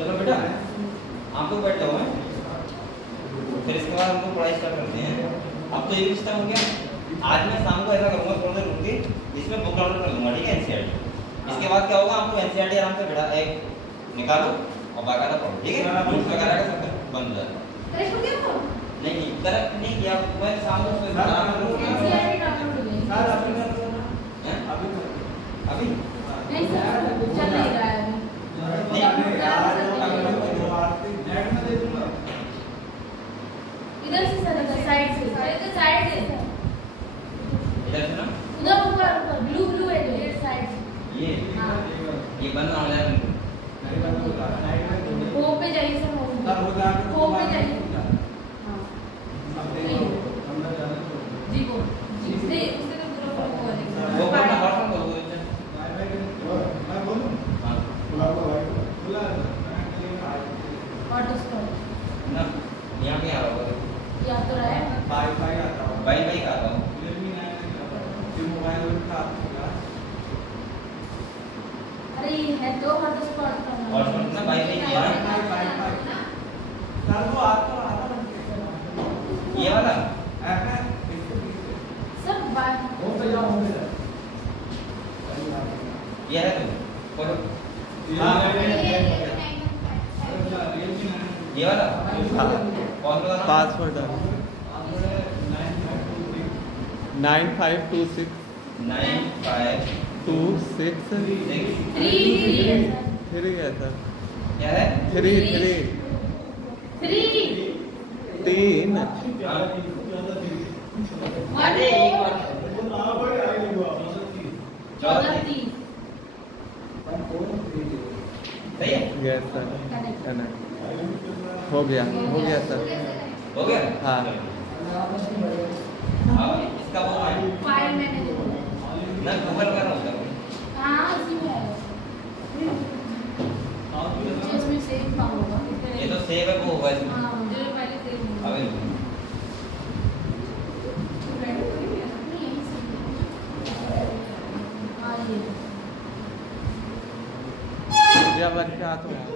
चलो बेटा आप लोग बैठ जाओ हैं, फिर इसके बाद हम लोग पढ़ाई स्टार्ट करते हैं। अब तो ये भी सिस्टम हो गया। आज मैं शाम को ऐसा करूँगा, थोड़ी देर रुक के इसमें बुक डाउनलोड कर दूँगा, ठीक है, एनसीईआरटी। इसके बाद क्या होगा, आपको एनसीईआरटी आराम से बैठा एक निकालो और बाकायदा पढ़ो, ठीक है। नोट्स वगैरह का सब बंद हो जाए। नहीं करेक्ट नहीं किया, मैं शाम को अभी नहीं सर, चल नहीं रहा है इधर से सर, साइड से, इधर साइड से सर, इधर से ना, उधर ऊपर ब्लू ब्लू है जो ये साइड से, ये हाँ ये बंद ना हो जाए। होम पे जाइए सर, होम पे जाइए। जी वो जी उससे तो पूरा फॉलो करेंगे वो करना व्हाट्सएप करो मैं बोलूं हां बुला ऑटो स्टॉप ना, यहां पे आ रहा होगा या तो रहा है वाईफाई आता है, वाईफाई का आता हूं, जो मोबाइल का अरे ये है तो ऑटो स्टॉप करना और ना वाईफाई किया है सर वो आता ये वाला सर बात हो पे जाओ, हो पे जाओ, ये है तो फोटो ये वाला कौन सा पासवर्ड 9526 9526 3 है सर, क्या है 3 अरे एक बार 14:30 सही है, यस सर, कनेक्ट हो गया सर, हो गया। हाँ अब इसका वो है फाइल मैंने दे दी ना, गूगल कर रहा हूँ हाँ इसी में है इसमें सेव का होगा, ये तो सेव है, वो होगा इसमें हाँ जो पहले सेव होगा अभी हाँ ये जब अच्छा तो लो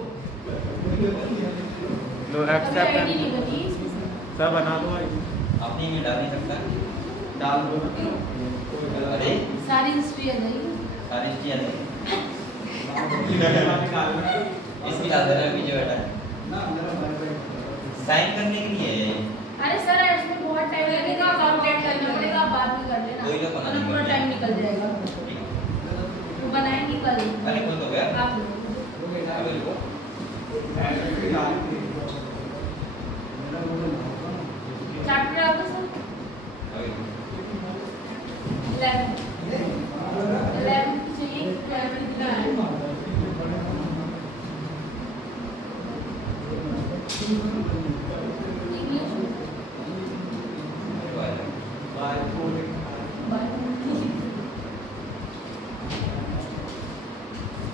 अभी एक्सेप्ट आईडी नहीं बनी इसमें से। सर बना दो अपनी में डाल नहीं सकता, डाल दो। अरे सारी हिस्ट्री है नहीं सारी चीजें इसकी डाल देना वीडियो बेटा, साइन करने के लिए। अरे सर इसमें बहुत टाइम लगेगा, अकाउंट ऐड करना पड़ेगा, आप बाद में कर लेना, कोई ना बनाने वरना पूरा में टाइम निकल जाएगा। वो बनाएंगे कल, अरे खुल तो गया, आप अभी रुको चैप्टर आपका सर अभी 11 चाहिए, 12 कितना है इंग्लिश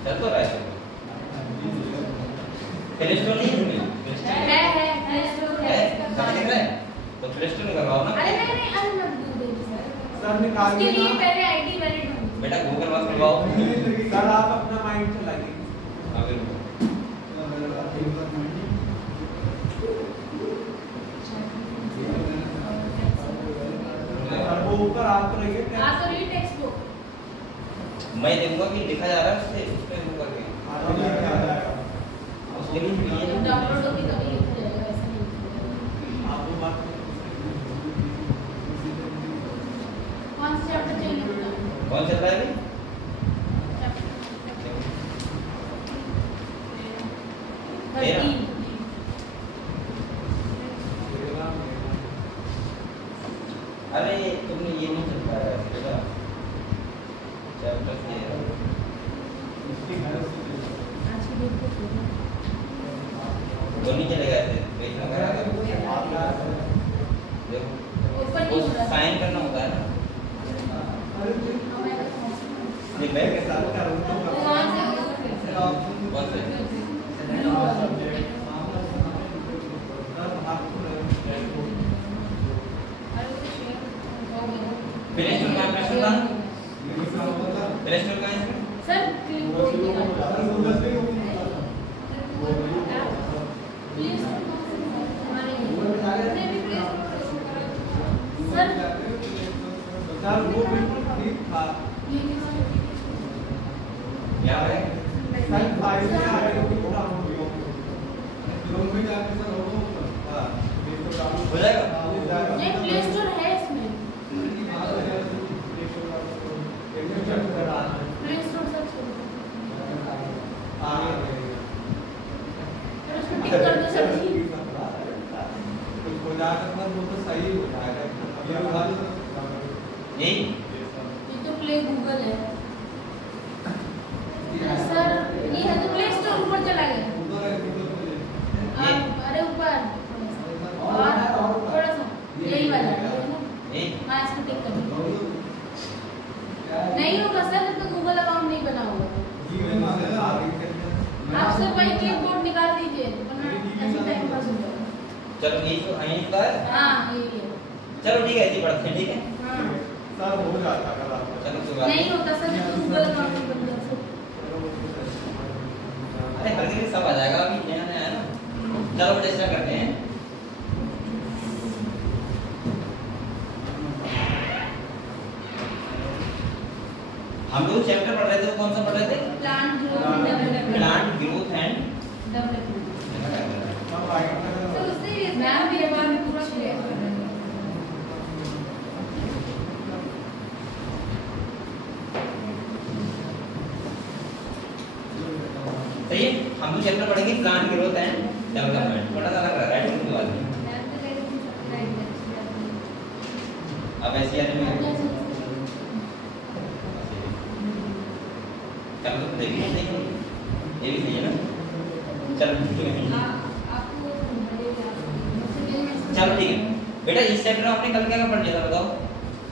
चल तो रहा है, प्ले स्टोर नहीं है इसमें, प्ले स्टोर है सब दिख रहा है तो प्ले स्टोर करवाओ ना। अरे नहीं अरे मत दो दे सर, सर निकाल उसके लिए देना। पहले आईडी वैलिड होनी बेटा गूगल वर्क करवाओ, सर आप अपना माइंड चलाइए। अभी रुको सर वो ऊपर आप रहिए, आ तो रही टेक्स्ट बुक, मैं देखूंगा कि लिखा जा रहा है उससे, उस पे वो करके उसके लिए डाउनलोड होगी तभी लिखा जाएगा, ऐसा नहीं लिखा आप वो बात कौन सा चैप्टर चाहिए होगा कौन चल रहा है अभी? चैप्टर 13 अरे तुमने ये नहीं चल रहा है बेटा, चैप्टर से आज की डेट पे वो नहीं चलेगा ऐसे, पेज वगैरह देखो ऊपर वो नहीं हो रहा साइन करना होता है ना, के साथ करूँ कौन से बस प्ले स्टोर कहाँ है इसमें? सर क्लिपबोर्ड निकाल प्लीज हमारे ने भी प्लीज सर सर वो बिल्कुल ठीक था। क्या है? सर फाइल में आगे कुछ काम हो गया। लोग में जाके सर हो हां हो जाएगा? नहीं प्ले स्टोर है इसमें प्ले स्टोर सर्च करो और उसको टिक कर दो सर जी हो जाएगा वो तो सही हो जाएगा। ये उठा दो यही? ये तो प्ले गूगल है सर ये है तो प्ले स्टोर ऊपर चला गया अरे ऊपर और थोड़ा सा यही वाला है ना यही? हाँ इसको टिक कर दो नहीं होगा सर तो गूगल अकाउंट नहीं बना होगा आप सर वही क्लिपबोर्ड निकाल दीजिए वरना ऐसे टाइम पास हो जाएगा चलो यही तो यही का है? हाँ यही है चलो ठीक है, ऐसे ही पढ़ते हैं, ठीक है? हाँ सर हो जाता कल आपका। चलो कोई बात नहीं होता सर तो गूगल अकाउंट नहीं बनता सर अरे हल्के में सब आ जाएगा, अभी नया नया है ना। चलो बड़े स्टार्ट करते हैं। हम लोग चैप्टर पढ़ रहे थे, वो कौन सा पढ़ रहे थे? Plant growth and development plant growth and development हम आगे तो उससे मैम भी एक बार में पूरा क्लियर कर रहे हैं सही है। हम लोग चैप्टर पढ़ेंगे प्लांट ग्रोथ एंड डेवलपमेंट। थोड़ा सा अलग रहा है, राइट के बाद में। अब ऐसे आने में चलो तो देखिए, नहीं ये भी सही है ना। चलो चलो ठीक है बेटा, इस चैप्टर में आपने कल क्या पढ़ लिया था बताओ?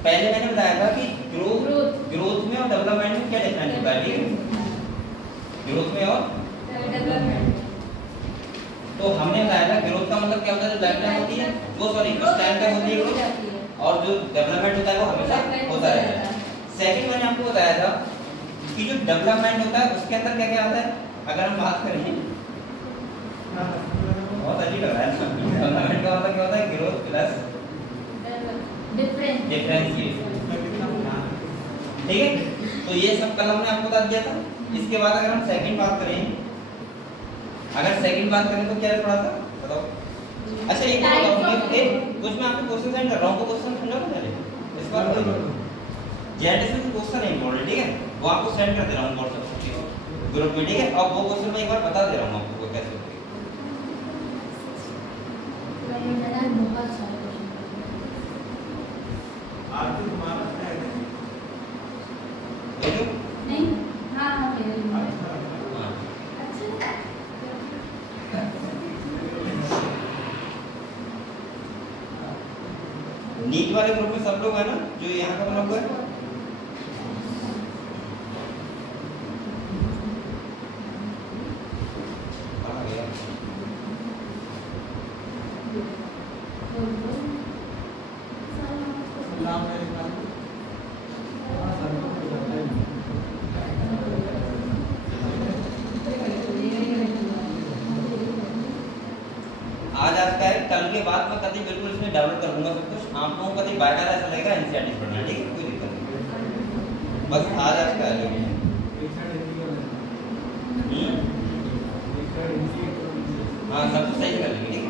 पहले मैंने बताया था कि ग्रोथ में और डेवलपमेंट में क्या डिफरेंस होता है, ठीक है? ग्रोथ में और डेवलपमेंट तो हमने बताया था ग्रोथ का मतलब क्या होता है, जो लाइफ टाइम होती है वो, सॉरी उस टाइम तक होती है ग्रोथ, और जो डेवलपमेंट होता है वो हमेशा होता रहता है। सेकंड मैंने आपको बताया था कि जो डेवलपमेंट होता है उसके अंदर क्या क्या आता है। अगर हम बात करें, बहुत अजीब लग रहा है ना, डेवलपमेंट का मतलब क्या होता है, ग्रोथ प्लस डिफरेंशिएशन, ठीक है? तो ये सब कल हमने आपको बता दिया था। इसके बाद अगर हम सेकंड बात करें, तो क्या पढ़ा था बताओ? अच्छा ये बताओ, कुछ मैं आपको क्वेश्चन सेंड कर रहा हूँ, तो क्वेश्चन समझो ना पहले इस बार जेएनटीएस में क्वेश्चन है इंपॉर्टेंट, ठीक है? वो आपको सेंड कर दे रहा हूँ व्हाट्सएप ग्रुप में, ठीक है? अब वो क्वेश्चन मैं एक बार बता दे रहा हूँ आपको कैसे होते हैं। बहुत सारे आज तो तुम्हारा है देखो नहीं हाँ हाँ मेरे लिए हाँ। अच्छा नीट वाले ग्रुप में सब लोग है ना, जो यहाँ का लोग है? कहाँ गया? नाम है आज का है, कल के बाद मैं कभी बिल्कुल इसमें डेवलप कर दूंगा सब कुछ। आप लोगों को कभी बाकायदा ऐसा लगेगा एनसीईआरटी पढ़ना, ठीक है? कोई दिक्कत नहीं, बस आज का है। हाँ सब कुछ सही कर लेंगे, ठीक है?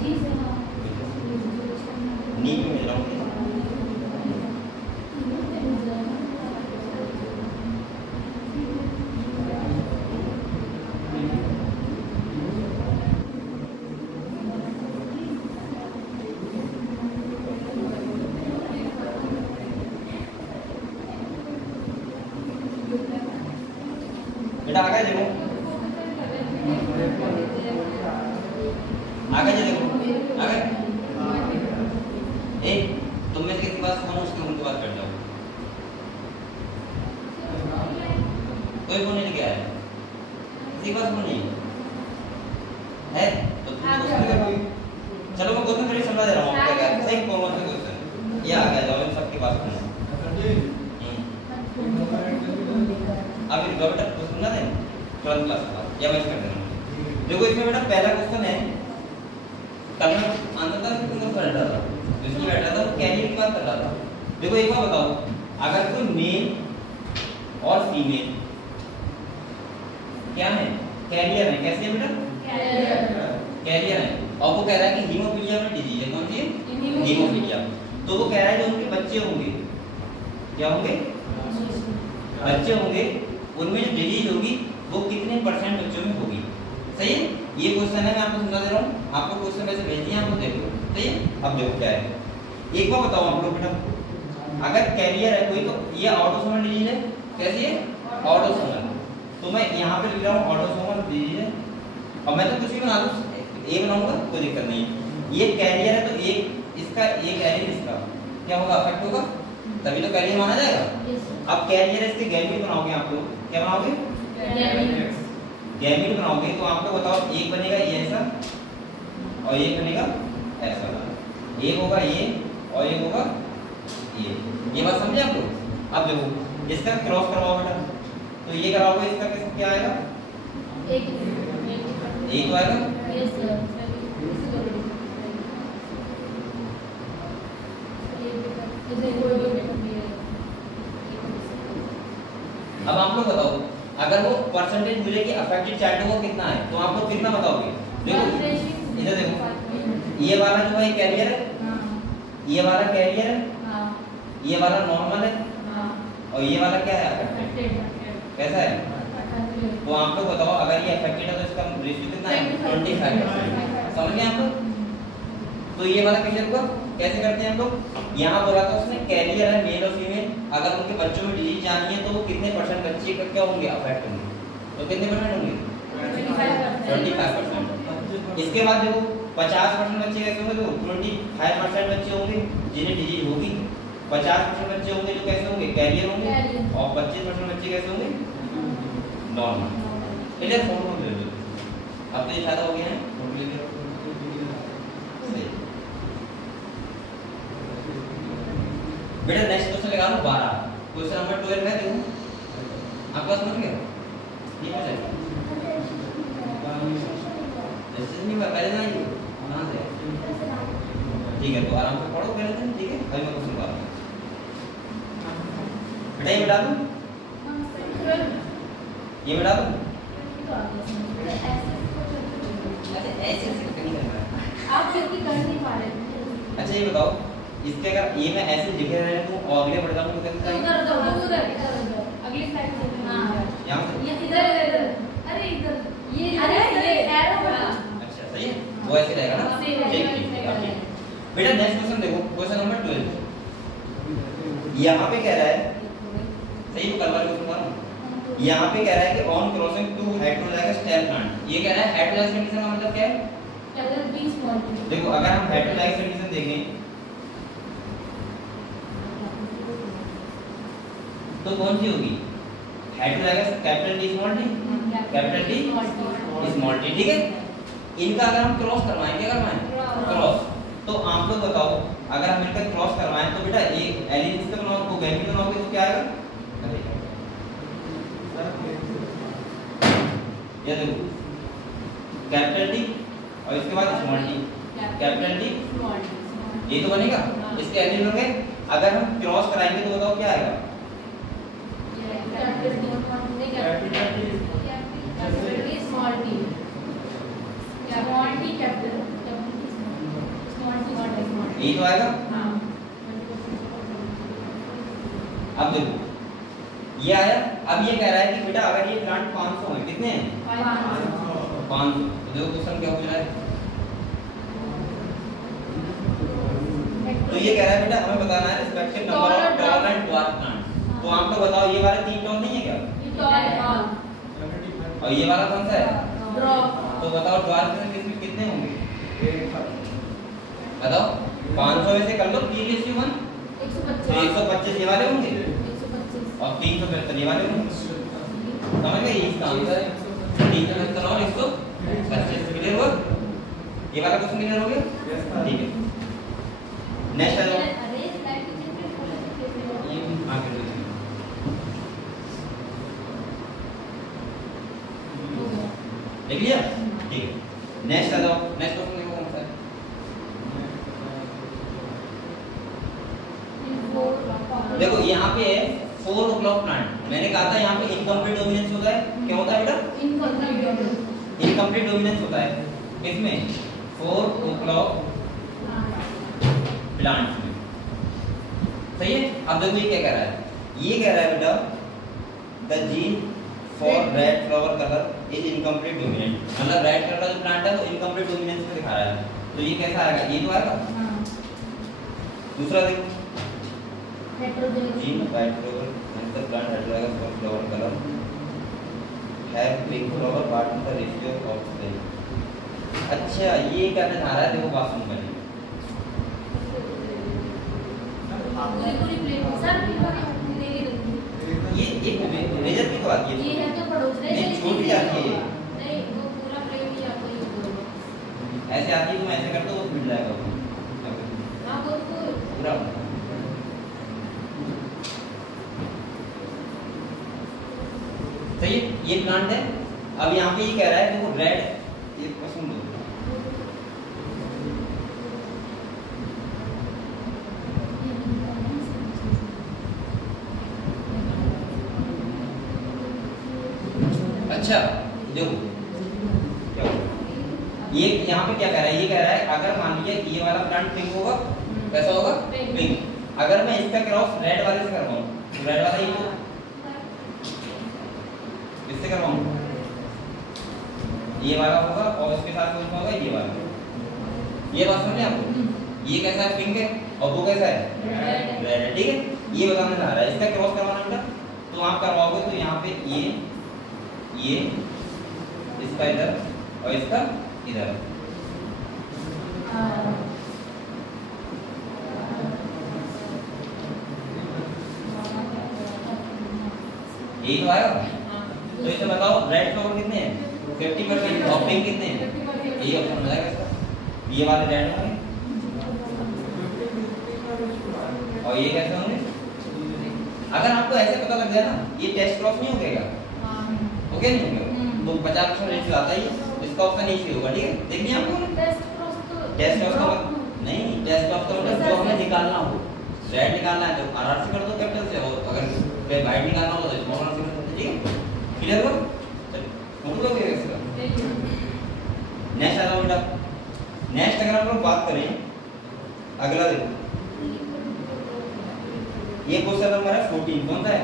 जी से हाँ नीट में मिल रहा हूँ। बेटा आगे देखो, आगे देखो, आगे। ए तुम में से किसी के पास फोन है, उसके उनके पास बैठ जाओ। कोई फोन नहीं लेके आया? किसी किसी बात में नहीं है तो चलो मैं क्वेश्चन फिर समझा दे रहा हूँ आपको क्या है। सही कॉमन से क्वेश्चन ये आ गया जाओ इन सबके पास में अब इनका बेटा क्वेश्चन समझा दें 12th क्लास का या मैं कर देना। देखो इसमें बेटा पहला क्वेश्चन है कल मैं आंसर था तुमको बैठा था जिसमें बैठा था वो कैरियर की बात कर रहा था। देखो एक बार बताओ अगर कोई मेल और फीमेल क्या है कैरियर है कैसे है बेटा कैरियर है और वो कह रहा है कि हीमोफीलिया में डिजीज है कौन सी है हीमोफीलिया। तो वो कह रहा है जो उनके बच्चे होंगे क्या होंगे बच्चे होंगे उनमें जो डिजीज होगी वो कितने % बच्चों में होगी। सही है ये क्वेश्चन है मैं आपको समझा दे रहा हूँ आपको क्वेश्चन वैसे भेज दिए आपको देख लो। सही है अब देखो क्या है एक बार बताओ आप लोग बेटा अगर कैरियर है कोई तो ये ऑटोसोमल डिजीज है कैसी है ऑटोसोमल। तो मैं यहाँ पे लिख रहा हूँ ऑटोसोमल डिजीज है और मैं तो कुछ भी बना दूँ ए बनाऊंगा कोई दिक्कत नहीं है। ये कैरियर है तो एक इसका एक एलील इसका क्या होगा अफेक्ट होगा तभी तो कैरियर माना जाएगा। अब कैरियर इसके गैमीट बनाओगे आप लोग क्या बनाओगे गैमीट बनाओगे तो आप लोग बताओ एक बनेगा ये ऐसा और एक बनेगा ऐसा एक होगा ये और एक होगा ये बात समझे आप लोग। अब देखो इसका क्रॉस करवाओ बेटा तो ये कराओगे इसका किस क्या आएगा एक तो आएगा अब आप लोग बताओ अगर वो परसेंटेज मिले कि अफेक्टेड चाइल्ड को कितना है तो आप लोग कितना बताओगे। देखो इधर देखो ये वाला जो है कैरियर है ये वाला कैरियर है ये वाला नॉर्मल है और ये वाला क्या है अफेक्टेड कैसा है। तो आप लोग बताओ अगर ये अफेक्टेड है तो इसका रेशियो कितना है 25%। समझ गए आप लोग। तो ये वाला कैसे होगा कैसे करते हैं हम लोग यहाँ बोला था उसने कैरियर है मेल और फीमेल अगर उनके बच्चों में डिजीज जानी है तो वो कितने % बच्चे का क्या होंगे अफेक्ट होंगे तो कितने % होंगे 25%। इसके बाद देखो 50% बच्चे कैसे होंगे तो 25% बच्चे होंगे जिन्हें डिजीज होगी 50% बच्चे होंगे जो कैसे होंगे कैरियर होंगे और 25% बच्चे कैसे होंगे नॉर्मल। क्लियर फोन ले लो अब तो ये ज्यादा हो गया है फोन ले लो। बेटा नेक्स्ट क्वेश्चन लगा लो 12 क्वेश्चन नंबर 12 है देखो आपका समझ गया ये हो जाएगा ऐसे नहीं पहले ना ये कहां से ठीक है तो आराम से पढ़ो पहले दिन ठीक है अभी मैं क्वेश्चन बता रहा हूं बेटा ये बता दूं ये बता दूं ऐसे नहीं करना आप क्योंकि कर नहीं पा रहे। अच्छा ये बताओ इसके अगर ये मैं ऐसे लिखे रहे तो और आगे बढ़ जाऊं तो कैसे उधर अगली स्लाइड से हां यहां से ये इधर अरे इधर ये अरे ये एरो बना अच्छा सही है वो ऐसे रहेगा ना ठीक बेटा नेक्स्ट क्वेश्चन देखो क्वेश्चन नंबर 12 यहां पे कह रहा है सही कल वाले क्वेश्चन का यहां पे कह रहा है कि on crossing to heterozygous stem plant ये कह रहा है हेटेरोजाइगस कंडीशन का मतलब क्या है। देखो अगर हम हेटेरोजाइगस कंडीशन देखें तो कौन सी होगी heterozygous capital D small T ठीक है। इनका अगर हम क्रॉस करवाएं क्या करवाएं क्रॉस तो आप लोग बताओ अगर हम इनका क्रॉस करवाएं तो बेटा एक एलिन इसका बनाओ को गैमीट बनाओगे तो क्या आएगा ये देखो कैपिटल डी और इसके बाद स्मॉल टी कैपिटल डी ये तो बनेगा इसके एलिन होंगे। अगर हम क्रॉस कराएंगे तो बताओ क्या आएगा यही तो आएगा। अब देखो ये आया अब ये कह रहा है कि बेटा अगर ये प्लांट 500 है कितने हैं 500 तो देखो क्वेश्चन क्या पूछ रहा है तो ये कह रहा है बेटा हमें बताना है respective number of tall and dwarf plant. तो आप लोग बताओ ये वाले 3 टॉल नहीं है क्या और ये वाला कौन सा है तो बताओ ड्वार्फ में कितने होंगे बताओ 500 में से कर लो 3:1 तो 125 ये वाले होंगे और 375 ये वाले होंगे समझ गए इसका आंसर है 3 ये वाला क्वेश्चन क्लियर हो गया? Yes, sir. ठीक है। नेक्स्ट आ जाओ। अरेंज लाइक डिफरेंट ये आगे देखिए। देख लिया? ठीक है। नेक्स्ट आ जाओ। नेक्स्ट क्वेश्चन देखो कौन सा है? देखो यहाँ पे है 4 o'clock प्लांट। मैंने कहा था यहाँ पे इनकम्प्लीट डोमिनेंस होता है। क्या होता है बेटा? इनकम्प्लीट डोमिनेंस होता है। किसमें? 4 o'clock प्लांट्स में। सही है? अब देखो ये क्या कह रहा है? ये कह रहा है बेटा the gene for red flower colour is incomplete dominant. मतलब रेड कलर का जो प्लांट है वो इनकम्प्लीट डोमिनेंस में दिखा रहा है। तो ये कैसा आएगा? ये तो आएगा। दूसरा देखो gene red flower and the plant heterozygous for flower colour have pink flower but the ratio of same. अच्छा ये कहना चाह रहा है, देखो बात सुन पहले। पूरी प्लेट सर ये एक मेजर की तो आती है। ये है तो पड़ोस रहे नहीं, छोटी आती है ये। नहीं वो पूरा प्लेट ही आपको यूज करो। ऐसे आती है, तुम ऐसे करते हो वो मिल जाएगा वो। हां वो तो पूरा सही है। ये प्लांट है। अब यहाँ पे ये कह रहा है देखो रेड, ये सुन लो। अच्छा देखो क्या होगा? ये यहाँ पे क्या कह रहा है? ये कह रहा है अगर मान लीजिए ये वाला प्लांट पिंक होगा, कैसा होगा? पिंक। अगर मैं इसका क्रॉस रेड वाले से करवाऊं तो रेड वाला ये इससे करवाऊं, ये वाला होगा और इसके साथ कौन सा होगा? ये वाला। ये बात समझे आपको? ये कैसा है? पिंक है। और वो कैसा है? रेड है। ठीक है, ये बताने जा रहा है। इसका क्रॉस करवाना बेटा तो आप करवाओगे तो यहाँ पे ये इसका इधर और इसका इधर। यही तो आया। तो इसे बताओ रेड फ्लावर कितने हैं? 50% और पिंक कितने हैं? यही ऑप्शन हो जाएगा इसका। ये वाले रेड होंगे और ये कैसे होंगे? अगर आपको ऐसे पता लग जाए ना, ये टेस्ट क्रॉस नहीं हो गएगा। ओके नहीं होगा तो 50% रेशियो आता ही है। इसका ऑप्शन यही होगा। ठीक है, देखिए आपको टेस्ट क्रॉस का नहीं, टेस्ट क्रॉस का मतलब जो हमें निकालना हो, रेड निकालना है तो आर से कर दो कैपिटल से, और अगर वाइट निकालना हो तो स्मॉल आर से कर दो। ठीक है, क्लियर हो? चलो हम लोग इसका नेक्स्ट आ जाओ बेटा। नेक्स्ट अगर हम लोग बात करें, अगला देखो, ये क्वेश्चन नंबर है 14। कौन सा है?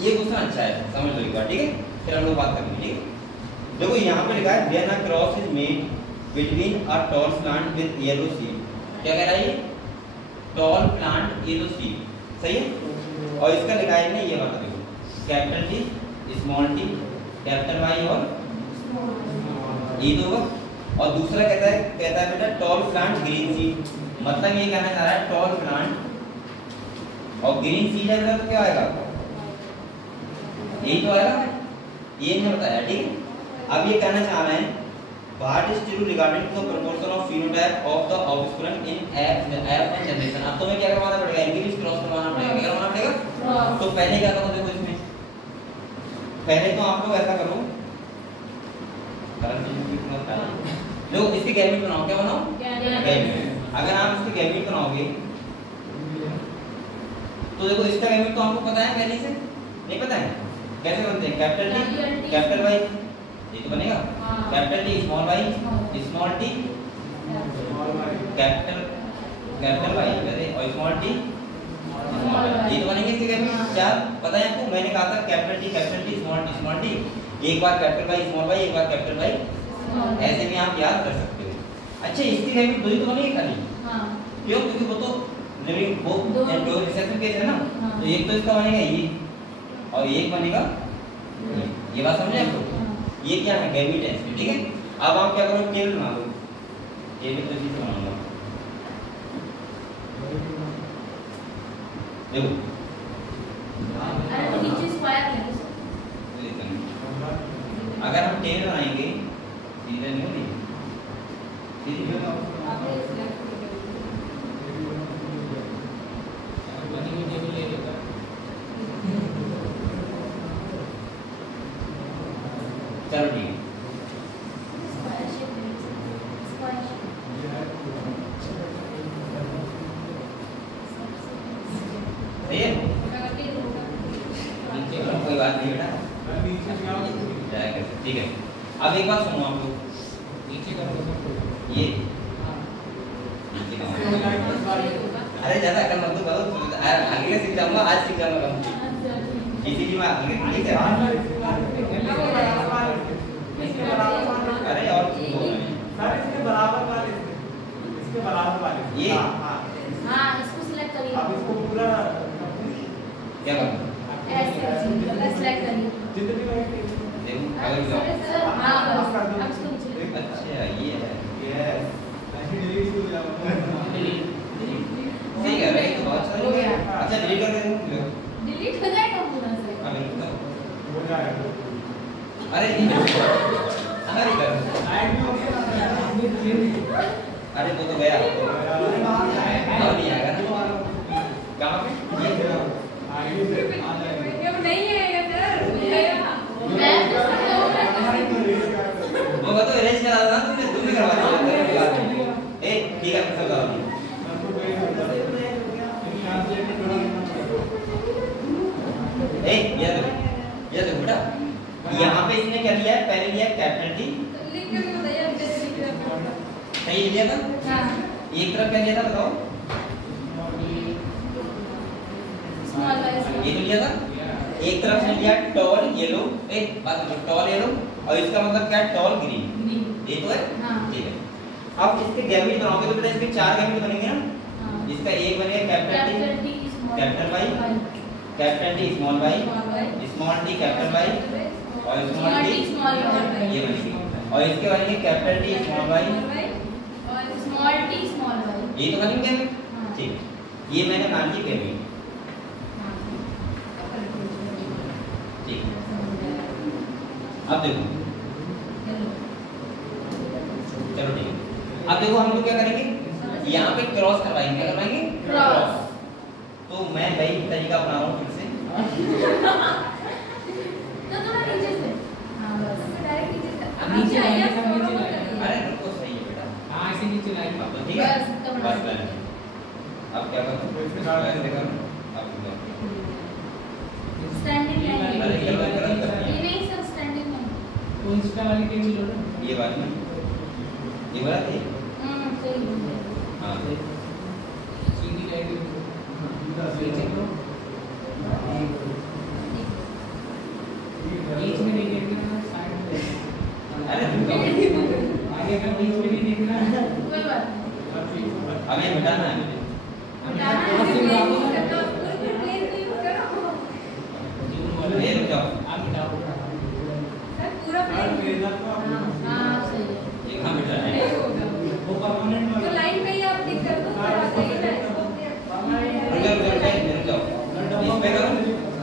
ये क्वेश्चन अच्छा है, समझ लो एक बार। ठीक है, फिर हम लोग बात करेंगे। ठीक है, देखो यहाँ पे लिखा है when a cross is made between a tall plant with yellow seed. क्या कह रहा है ये? Tall plant yellow seed. सही है। और इसका लिखा है ये बात देखो, capital T, small T, capital Y और ये तो होगा। और दूसरा कहता है बेटा टॉल प्लांट ग्रीन सीड। मतलब ये कहना चाह रहा है टॉल प्लांट और ग्रीन सीड है बेटा, तो क्या आएगा? यही तो आएगा। ये नहीं बताया। ठीक है, अब ये कहना चाह रहे हैं what is true regarding to the proportion of phenotype of the offspring in F and generation. अब तुम्हें क्या करवाना पड़ेगा? इनके क्रॉस करवाना पड़ेगा। क्या करवाना पड़ेगा? तो पहले क्या करो, देखो इसमें पहले तो आप लोग ऐसा करो, देखो इसके गैमेट बनाओ। क्या बनाओ? गैमेट। अगर आप इसके गैमेट बनाओगे तो देखो इसका गैमेट तो आपको पता है पहले से, नहीं पता है? कैसे बनते हैं? कैपिटल टी, कैपिटल वाई, ये तो बनेगा। Capital T, small Y, small T, capital Y और स्मॉल टी, ये तो बनेंगे इसके गैमेट। क्या पता है आपको? मैंने कहा था कैपिटल टी, स्मॉल टी, एक बार कैपिटल वाई, स्मॉल वाई, एक बार कैपिटल वाई। ऐसे भी आप याद कर सकते हो। अच्छा, इसके गैमेट दो ही तो बनेंगे खाली। क्यों? क्योंकि वो तो लिविंग वो दो रिसेप्शन केस है ना। तो एक तो इसका बनेगा ये और एक बनेगा ये। बात समझे आपको? ये क्या है? गैमेट है इसमें। ठीक है, अब आप क्या करो? टेबल बना लो। टेबल तो चीज बनाऊंगा। देखो नीचे स्क्वायर है। अगर हम टेबल बनाएंगे सीधे नहीं होगी सीधे आपने सिलेक्ट बनी हुई टेबल ले लेता चलो ठीक है स्क्वायर शेप स्क्वायर शेप सही है कोई बात नहीं बेटा जाएगा ठीक है। अब एक बात सुनो आप लोग नीचे का ये नीचे का अरे ज्यादा अकल मत दो आगे सीख जाऊंगा आज सीख जाऊंगा किसी की बात नहीं ठीक है अरे और सर इसके बराबर वाले ये हाँ इसको सिलेक्ट करिए अब इसको पूरा क्या करना ऐसे सिलेक्ट करिए जितनी देखो अगर जाओ हाँ बस अब इसको नीचे अच्छा ये है यस ऐसे डिलीट हो जाएगा सही कह रहे हैं तो बहुत अच्छा हो गया। अच्छा डिलीट कर देना डिलीट हो जाएगा पूरा से अभी रुक जाओ हो जाएगा अरे ये अरे कर ऐड भी हो गया अरे वो तो गया अब नहीं आएगा ना कहाँ पे ये आईडी से आ जाएगा ये नहीं है सर मैं तो वो तो अरेंज करा था तुमने करवा दिया ए ठीक है मैं समझा रहा ए ये देखो बेटा यहाँ पे इसने क्या लिया है पहले लिया कैपिटल टी लिख के बताइए कैसे लिख रहे हैं सही लिया था हां एक तरफ क्या लिया था बताओ स्मॉल ये वाइज तो लिया था एक तरफ ने लिया टॉल येलो एक बात टॉल येलो और इसका मतलब क्या है टॉल ग्रीन ये तो है हाँ। ठीक है अब इसके गैमेट बनाओगे तो बेटा इसके चार गैमेट बनेंगे ना इसका एक बनेगा capital T capital Y capital T small Y small T capital Y और स्मॉल टी ये बनेगी और इसके बनेंगे कैपिटल टी स्मॉल वाई और स्मॉल टी स्मॉल वाई ये तो बनेंगे हाँ। ठीक है ये मैंने मान ली गैमेट ठीक है अब देखो चलो ठीक है अब देखो हम लोग क्या करेंगे यहाँ पे क्रॉस करवाएंगे क्या करवाएंगे क्रॉस तो मैं वही तरीका बना रहा हूँ फिर से तो थोड़ा नीचे से हां बस डायरेक्ट नीचे से अब नीचे नीचे आइए लाइए, सब नीचे लाइए। अरे रुको सही है बेटा हां ऐसे नीचे लाइन अब तो ठीक है बस, इतना बना बस दिया। लाइन अब क्या करूँ वैसे डाल दें। ऐसे करूँ अब क्या? स्टैंडिंग लाइन अरे गलत गलत कर ये दिया नहीं सर स्टैंडिंग लाइन तो इंस्टा वाली टेबल लो ना ये बात नहीं ये बात है सही हाँ सीधी लाइन नीचे करो बीच में नहीं देखना साइड में अरे रुको आगे का बीच में नहीं देखना कोई बात नहीं अब ये हटाना है हटाना है प्लेन यूज करना प्लेन यूज करो ये रुक जाओ आप मिटाओ सर पूरा प्लेन हां सही है ये कहाँ बैठा है नहीं होगा वो परमानेंट तो लाइन पे ही आप टिक कर दो थोड़ा सही है रुक जाओ रुक जाओ इस पे करो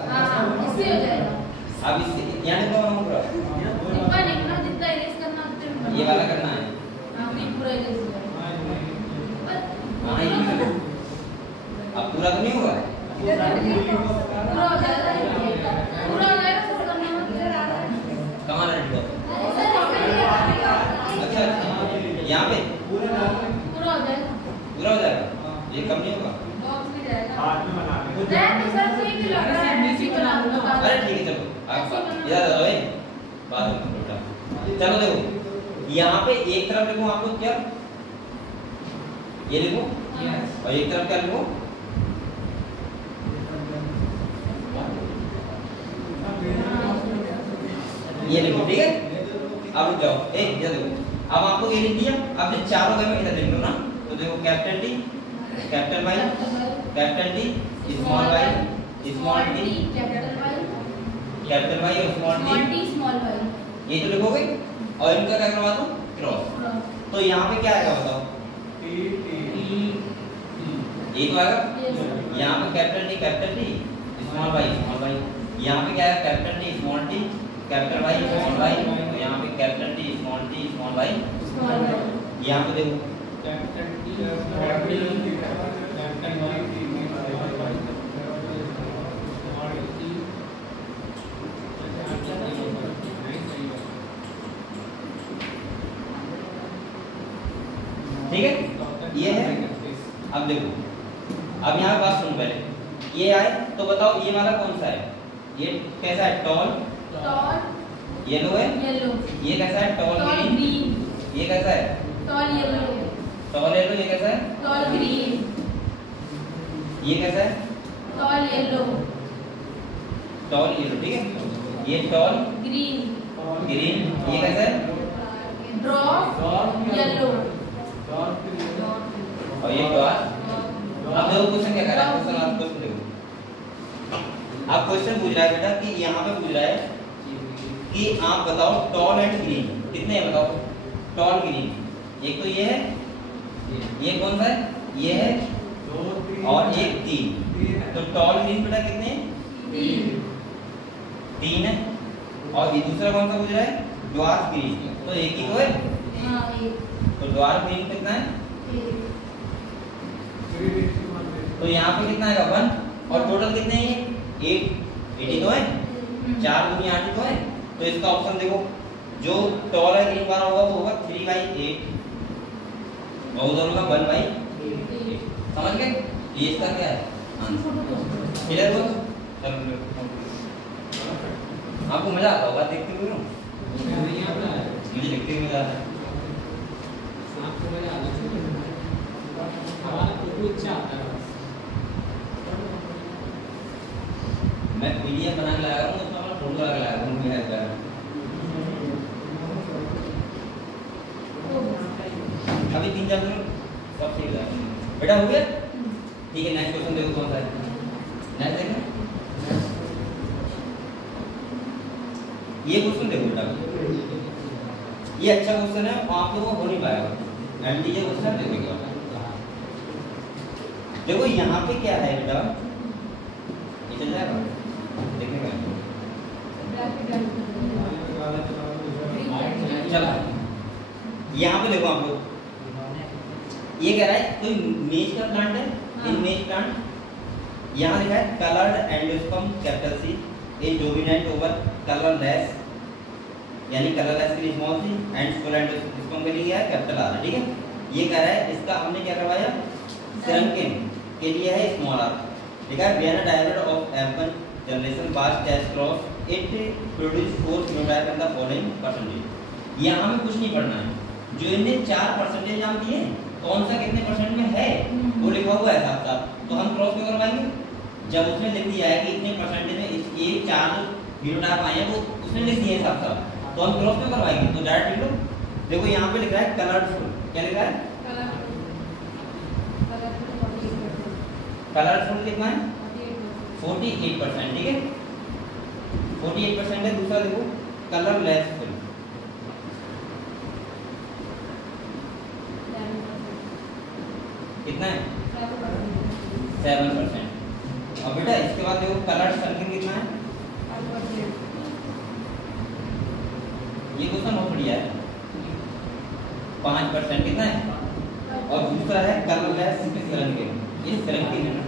हां इससे हो जाएगा अब इससे यहाँ निकलो हम पूरा इतना निकलना जितना इरेज करना उतना ये वाला करना है हां भी पूरा इरेज हो जाएगा हाँ ये भी करो अब पूरा तो नहीं हुआ पूरा हो जाएगा पूरा हो जाएगा सब करना मत कहाँ रेडी हुआ सर अच्छा यहाँ पे पूरा हो जाएगा पूरा हो जाएगा ये कम नहीं होगा बॉक्स में जाएगा बाद में बना लेंगे मैं तो सर ठीक लग रहा है ऐसे बना दूंगा अरे ठीक है चलो आप इधर आओ ए बाद में बेटा चलो देखो यहाँ पे एक तरफ लिखो आप लोग क्या ये लिखो और एक तरफ क्या लिखो ये लिखो ठीक है अब रुक जाओ ए इधर देखो अब आपको ये लिख दिया अब जो चारों गए इधर लिख लो ना तो देखो capital T capital Y capital T small Y small T capital Y और स्मॉल टी स्मॉल वाई ये तो लिखोगे और इनका क्या करवा दो क्रॉस तो यहाँ पे क्या आएगा बताओ ये तो आएगा यहाँ पे कैपिटल टी स्मॉल वाई यहाँ पे क्या है capital T capital Y small Y, यहाँ पे कैपिटल टी स्मॉल वाई। यहाँ पे देखो capital T small T capital Y small T. ठीक है, ये है। अब देखो, अब यहाँ बात सुनो पहले, ये आए तो बताओ ये वाला कौन सा है? ये कैसा है? टॉल येलो है। ये कैसा है? Tall green. ये कैसा है? Tall yellow. ये कैसा है? ये कैसा है? Tall yellow. ठीक है, ये टॉल ग्रीन। ये कैसा है? और ये डॉट। अब देखो क्वेश्चन क्या कर रहा है, क्वेश्चन आप क्वेश्चन देखो। आप क्वेश्चन पूछ रहा है बेटा कि यहाँ पे पूछ रहा है कि आप बताओ टॉल एंड ग्रीन कितने हैं, बताओ टॉल ग्रीन। एक तो ये है, ये कौन सा है? ये है, और एक 3। तो टॉल ग्रीन बेटा कितने हैं? 3 है। और ये दूसरा कौन सा पूछ रहा है? Dwarf green. तो एक ही तो है। तो ड्वार्फ ग्रीन कितना है? तो यहाँ पे कितना आएगा? 1। और टोटल कितने हैं? 8 ही तो है। 4 दूनी 8 ही तो है। तो इसका ऑप्शन देखो, जो टॉल है ग्रीन वाला होगा वो होगा 3/8 और उधर होगा 1/8। समझ गए? ये इसका क्या है आंसर? क्लियर हो? आपको मजा आता होगा देखते हुए? मुझे लिखते हुए मजा आता है। मैं पीडीएफ बना के लगा रहा हूँ, उसमें अपना फोटो लगा रहा हूँ। अभी 3-4 दिन सब ठीक है बेटा, हो गया? ठीक है, नेक्स्ट क्वेश्चन देखो कौन सा है। नेक्स्ट देखना, ये क्वेश्चन देखो बेटा, ये अच्छा क्वेश्चन है, आप लोगों को हो नहीं पाएगा। एमटीजे क्वेश्चन देखो, देखो यहाँ पे क्या है बेटा, ये चल जाएगा देखने का। चला यहाँ पे देखो आप लोग, ये कह रहा है कोई मेज का प्लांट है, इन मेज प्लांट यहाँ लिखा है coloured endosperm capital C is dominant over colourless, यानी कलरलेस के लिए small C and full endosperm के लिए क्या है? Capital R. ठीक है, ये कह रहा है इसका हमने क्या करवाया? श्रंकिंग के लिए है स्मॉल आर। लिखा है when a divert of F1 generation pass test cross it produce 4 phenotype in the following percentage. यहाँ हमें कुछ नहीं पढ़ना है, जो इनने 4% नाम दिए कौन सा कितने परसेंट में है वो लिखा हुआ है साथ साथ, तो हम क्रॉस क्यों करवाएंगे? जब उसने लिख दिया है कि इतने परसेंटेज में ये 4 फिनोटाइप आए हैं, वो उसने लिख दिए हैं साथ साथ, तो हम क्रॉस क्यों करवाएंगे? तो डायरेक्ट लिख लो। देखो यहाँ पे लिखा है कलरफुल, क्या लिखा है? कलरफुल कितना है? 48%। ठीक है, 48% है। दूसरा देखो कलरलेस फुल, कितना है? 7%। और बेटा इसके बाद देखो कलर सर्किल कितना है? ये क्वेश्चन बहुत बढ़िया है, 5%। कितना है? और दूसरा है कलरलेस सर्किल, ये सर्किल है ना,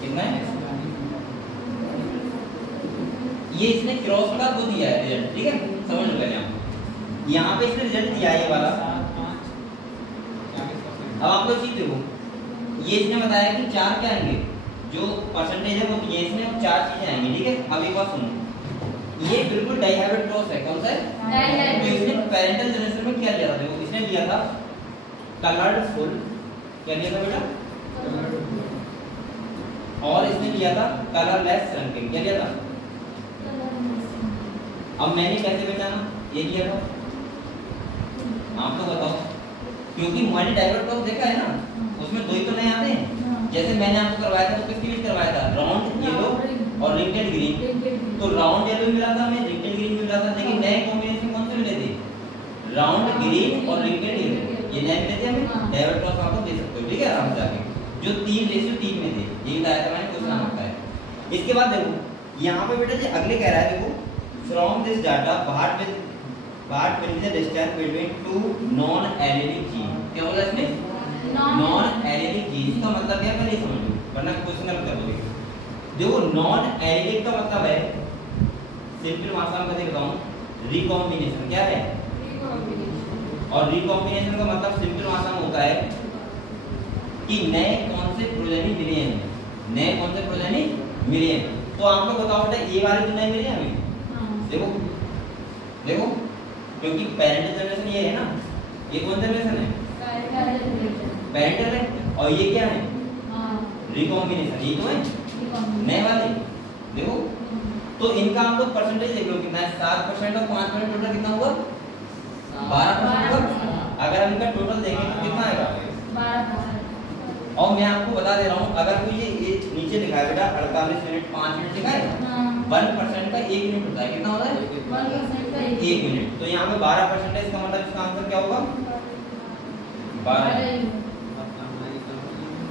कितना है? ये इसने क्रॉस का दो दिया है रिजल्ट। ठीक है, समझ लो पहले आप यहाँ पे इसने रिजल्ट दिया है ये वाला। अब आप लोग चीज देखो, ये इसने बताया कि 4 क्या आएंगे, जो परसेंटेज है वो ये इसने 4 चीजें आएंगी। ठीक है, अब एक बात सुनो, ये बिल्कुल डाइहेब्रिड क्रॉस है। कौन सा है? तो इसने पेरेंटल जनरेशन में क्या लिया था? देखो इसने लिया था कलर्ड फुल, क्या लिया था बेटा? और इसने लिया था कलरलेस श्रंकिंग, क्या लिया था? अब मैंने कैसे पहचाना ये लिया था? आप तो बताओ, क्योंकि मैंने डाइवर्ट क्रॉस देखा है ना, उसमें 2 ही तो नहीं आते हैं। जैसे मैंने आपको करवाया था तो किसके लिए करवाया था? राउंड येलो और रिंकल्ड ग्रीन। तो राउंड येलो मिला था हमें, रिंकल्ड ग्रीन मिला था, लेकिन नए कॉम्बिनेशन कौन से मिले थे? राउंड ग्रीन और रिंकल्ड येलो, ये नए मिले थे हमें, डेबिट लॉस आप दे सकते हो, ठीक है, आराम से आके जो 3:3 में थे, ये बताया था मैंने, क्वेश्चन आता है। इसके बाद देखो यहाँ पे बेटा जी अगले कह रहा है, देखो from this data what will the distance between two non allylic gene. क्या बोला इसमें? Non allylic gene. इसका मतलब क्या है पहले समझ लो, वरना क्वेश्चन गलत कर दोगे। देखो नॉन एलिलिक का मतलब है, सिंपल भाषा में देता हूं, रिकॉम्बिनेशन। क्या है? और रिकॉम्बिनेशन का मतलब सिंपल भाषा में होता है कि नए कौन से प्रोजेनी मिले हैं, नए कौन से प्रोजेनी मिले हैं। तो आप लोग बताओ बेटा ये वाले तो नए मिले हैं हमें, देखो देखो, क्योंकि पेरेंटल जनरेशन ये है ना, ये कौन जनरेशन है? पेरेंटल है, और ये क्या है? रिकॉम्बिनेशन। ये तो है नए वाले, देखो। तो इनका हम लोग परसेंटेज देख लो कितना है, 7% और 5% टोटल कितना हुआ? 12% हुआ। अगर हम इनका टोटल देंगे तो कितना आएगा? 12%। और मैं आपको बता दे रहा हूँ, अगर कोई ये नीचे लिखा है बेटा 48 मिनट 5 मिनट लिखा है, 1% का 1 मिनट होता है, कितना होता है? 1% का 1 मिनट। तो यहाँ पे 12% है, इसका मतलब इसका आंसर क्या होगा? 12।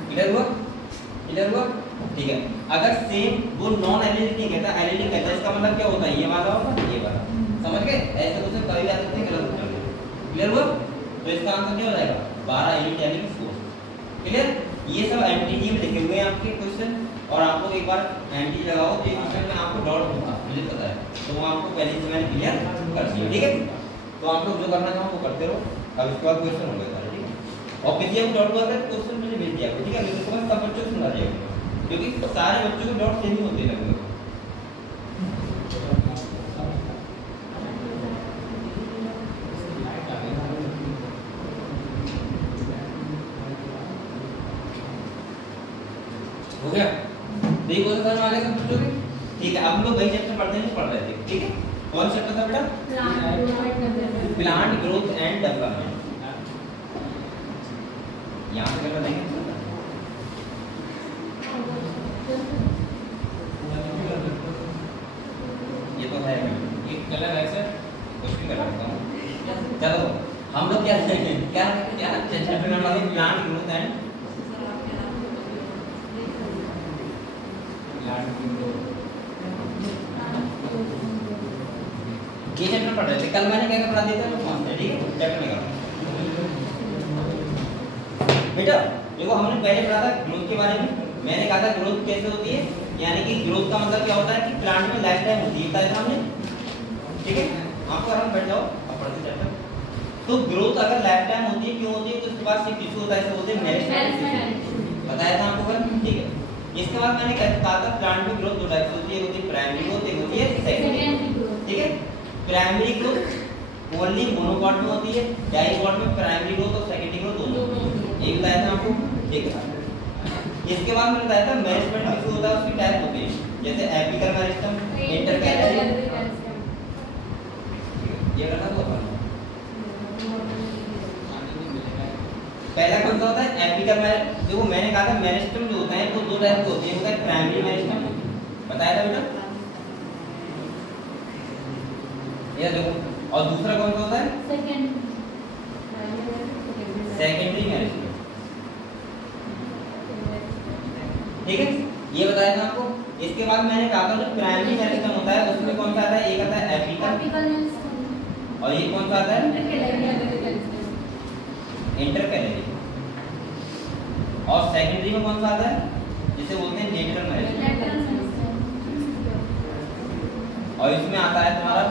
क्लियर हुआ? क्लियर हुआ? ठीक है। अगर सेम वो नॉन एलिलिक नहीं कहता, एलिलिक कहता है, इसका मतलब क्या होता है? ये वाला और ये वाला। समझ गए? ऐसे क्वेश्चन कभी भी आ सकते हैं, गलत उत्तर देंगे। क्लियर हुआ? तो इसका आंसर क्या हो जाएगा? 12 यूनिट यानी कि 4। क्लियर? ये सब एमटीजी में लिखे हुए हैं आपके क्वेश्चन, और आप लोग एक बार एमटीजी लगाओ तो ये क्वेश्चन में आपको डाउट होगा, मुझे पता है, तो वो आपको पहले से मैंने क्लियर कर दिया। ठीक है? तो आप लोग जो करना चाहो वो करते रहो। अब इसके बाद क्वेश्चन हो गया, ठीक है? और किसी को डाउट हुआ तो क्वेश्चन मुझे भेज दिया, ठीक है? इसके बाद सब बच्चों को सुना दिया, क्योंकि सारे बच्चों को डाउट सेम ही होते लगभग। हो गया? देखो तो समझ आ गया सब बच्चों के? ठीक है। अब हम लोग वही चैप्टर पढ़ते हैं जो पढ़ रहे थे, ठीक है? कौन चैप्टर था बेटा? Plant growth and development. यहाँ पे करना देंगे, ये तो है, ये कलर है सर, कुछ भी कर सकता हूँ। चलो हम लोग क्या क्या क्या चैप्टर नंबर है? प्लांट ग्रोथ एंड ये चैप्टर पढ़ रहे थे कल, मैंने क्या पढ़ा दिया था तो कौन सा, ठीक है? चैप्टर में करो बेटा। देखो हमने पहले पढ़ा था ग्रोथ के बारे में, मैंने कहा था ग्रोथ कैसे होती है, यानी कि ग्रोथ का मतलब क्या होता है कि प्लांट में लाइफ टाइम होती है, बताया था हमने, ठीक है? आपको आराम बैठ जाओ, अब पढ़ते चैप्टर। तो ग्रोथ अगर लाइफ टाइम होती है, क्यों होती है? तो उसके बाद सिर्फ टिश्यू होता है, ऐसे होते हैं मेरिस्टेम, बताया था आपको कल, ठीक है? इसके बाद मैंने कहा था प्लांट में ग्रोथ दो टाइप से होती है, एक होती है प्राइमरी ग्रोथ, एक होती है सेकेंडरी ग्रोथ, ठीक है? प्राइमरी ग्रोथ ओनली मोनोकॉट में होती है, डाइकॉट में प्राइमरी ग्रोथ और सेकेंडरी ग्रोथ दोनों होती है, ये बताया था आपको, ठीक है? इसके बाद मैंने बताया था मेरिस्टेम किसको होता है, उसकी टाइप होती है, जैसे एपिकल मेरिस्टेम, इंटरकैलरी, ये करना तो अपन पहला कौन सा होता है? Apical meristem. देखो मैंने कहा था मेरिस्टेम जो होता है वो दो टाइप के होते हैं, होता है प्राइमरी मेरिस्टेम, बताया था बेटा, ये देखो, और दूसरा कौन सा होता है? सेकेंडरी मेरिस्टेम, ठीक है? ये बताया था आपको। इसके बाद मैंने कहा था जो प्राइमरी मेरिस्टेम होता है उसमें कौन सा आता है? एक आता है एपिकल, और ये कौन सा आता है? इंटरकैलरी। और सेकेंडरी में कौन सा आता है? जिसे बोलते हैं लेटरल मेरिस्टेम, और इसमें आता है तुम्हारा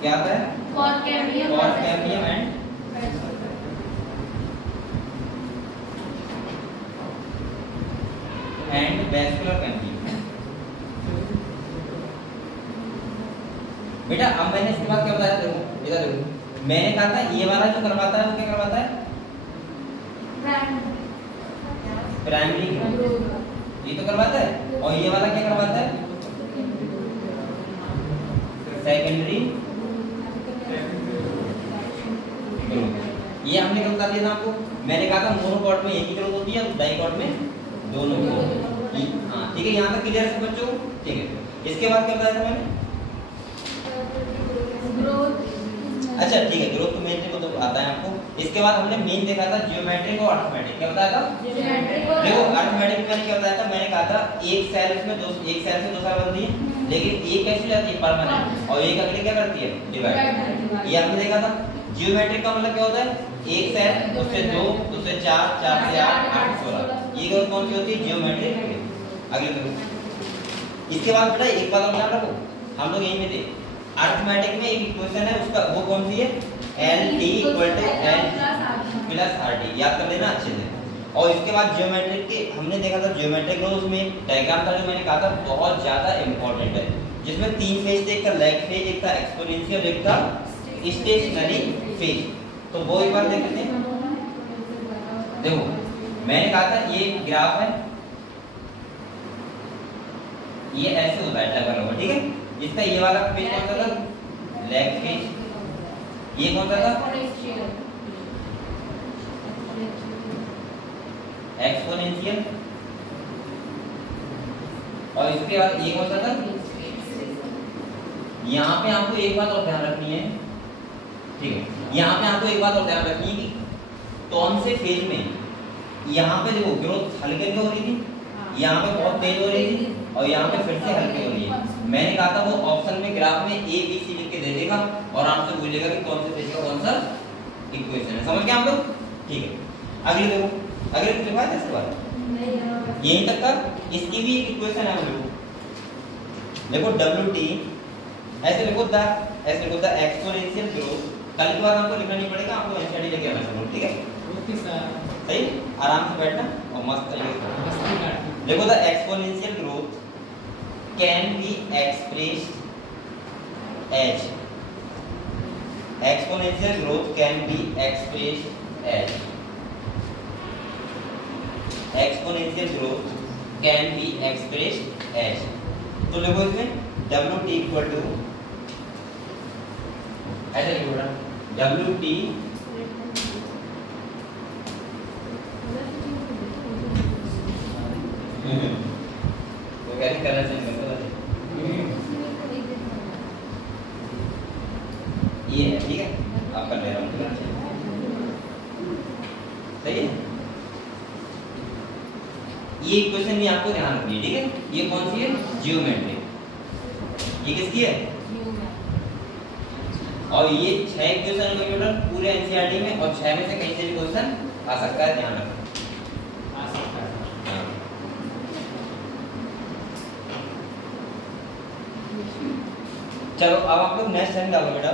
क्या आता है? Cork cambium and vascular cambium. बेटा अब मैंने इसके बाद क्या बताया? देखो इधर देखो, मैंने कहा था ये वाला जो करवाता है वो क्या करवाता है? प्राइमरी ग्रोथ, ये तो करवाता है, और ये वाला क्या करवाता है? सेकेंडरी ये हमने कब बता दिया था आपको? मैंने कहा था मोनोकॉट में एक ही ग्रोथ होती है, डाइकॉट में दोनों ग्रोथ। हाँ ठीक है, यहाँ तक क्लियर है बच्चों? ठीक है। इसके बाद क्या बताया था मैंने? अच्छा ठीक है, ग्रोथ तो मेन को तो आता है आपको। इसके बाद हमने मेन देखा था जियोमेट्रिक और अर्थमेटिक। क्या बताया था? देखो अर्थमेटिक में मैंने क्या बताया था, मैंने कहा था एक सेल उसमें एक सेल से दो सेल बनती है, लेकिन एक कैसी जाती है परमानेंट, और एक अगले क्या करती है डिवाइड। ये आपने देखा था। जियोमेट्रिक का मतलब क्या होता है, एक सेल उससे दो, उससे चार, चार से आठ, आठ से 16। ये ग्रोथ कौन सी होती है? जियोमेट्रिक। अगले देखो। इसके बाद बेटा एक बात और ध्यान रखो, हम लोग यहीं में थे, अर्थमेटिक में एक इक्वेशन है उसका, वो कौन सी है? LT = L plus RT। याद कर लेना अच्छे से। और इसके बाद जियोमेट्रिक के हमने देखा था, जियोमेट्रिक ग्रोथ में डायग्राम था जो मैंने कहा था बहुत ज्यादा इंपॉर्टेंट है, जिसमें तीन फेज थे, एक था लैग फेज, एक था एक्सपोनेंशियल, एक था स्टेशनरी फेज। तो वो एक बार देख लेते हैं। देखो मैंने कहा था ये ग्राफ है, ये ऐसे होता है डबल ओवर, ठीक है। इसका ये वाला फेज कौन सा था? Lag phase. ये कौन सा था? एक्सपोनेंशियल। और इसके बाद ये कौन सा था? यहाँ पे आपको एक बात और ध्यान रखनी है, ठीक है, यहाँ पे आपको एक बात और ध्यान रखनी है कि कौन से फेज में, यहाँ पे देखो ग्रोथ हल्के में हो रही थी, यहाँ पे बहुत तेज हो रही थी, और यहाँ पे फिर से हल्की हो रही है। मैंने कहा था वो ऑप्शन में ग्राफ में A B C लिख के दे देगा और आपसे पूछेगा कि कौन से फेज का कौन सा इक्वेशन है। समझ गए आप लोग? ठीक है। अगले देखो, अगले कुछ लिखा है इसके बाद यहीं तक का, इसकी भी एक इक्वेशन है। देखो WT ऐसे लिखो द, ऐसे लिखो द एक्सपोनेंशियल ग्रोथ। कल के बाद आपको लिखना नहीं पड़ेगा, आपको एनसीईआरटी लेके आना है, ठीक है? ओके सर, सही, आराम से बैठना और मस्त तरीके से देखो। The exponential growth can be expressed as, exponential growth can be expressed as, exponential growth can be expressed as. तो देखो इसमें WT इक्वल टू ऐसे लिखो बेटा, WT वो कैसे करना चाहिए ये है, ठीक है, आप कर ले रहा हूँ, सही है। ये इक्वेशन भी आपको ध्यान रखनी है, ठीक है। ये कौन सी है? जियोमेट्रिक। ये किसकी है? और ये 6 इक्वेशन है टोटल पूरे एनसीईआरटी में, और 6 में से कहीं से भी क्वेश्चन आ सकता है, ध्यान रखना। चलो अब आप लोग नेक्स्ट टाइम डालो बेटा।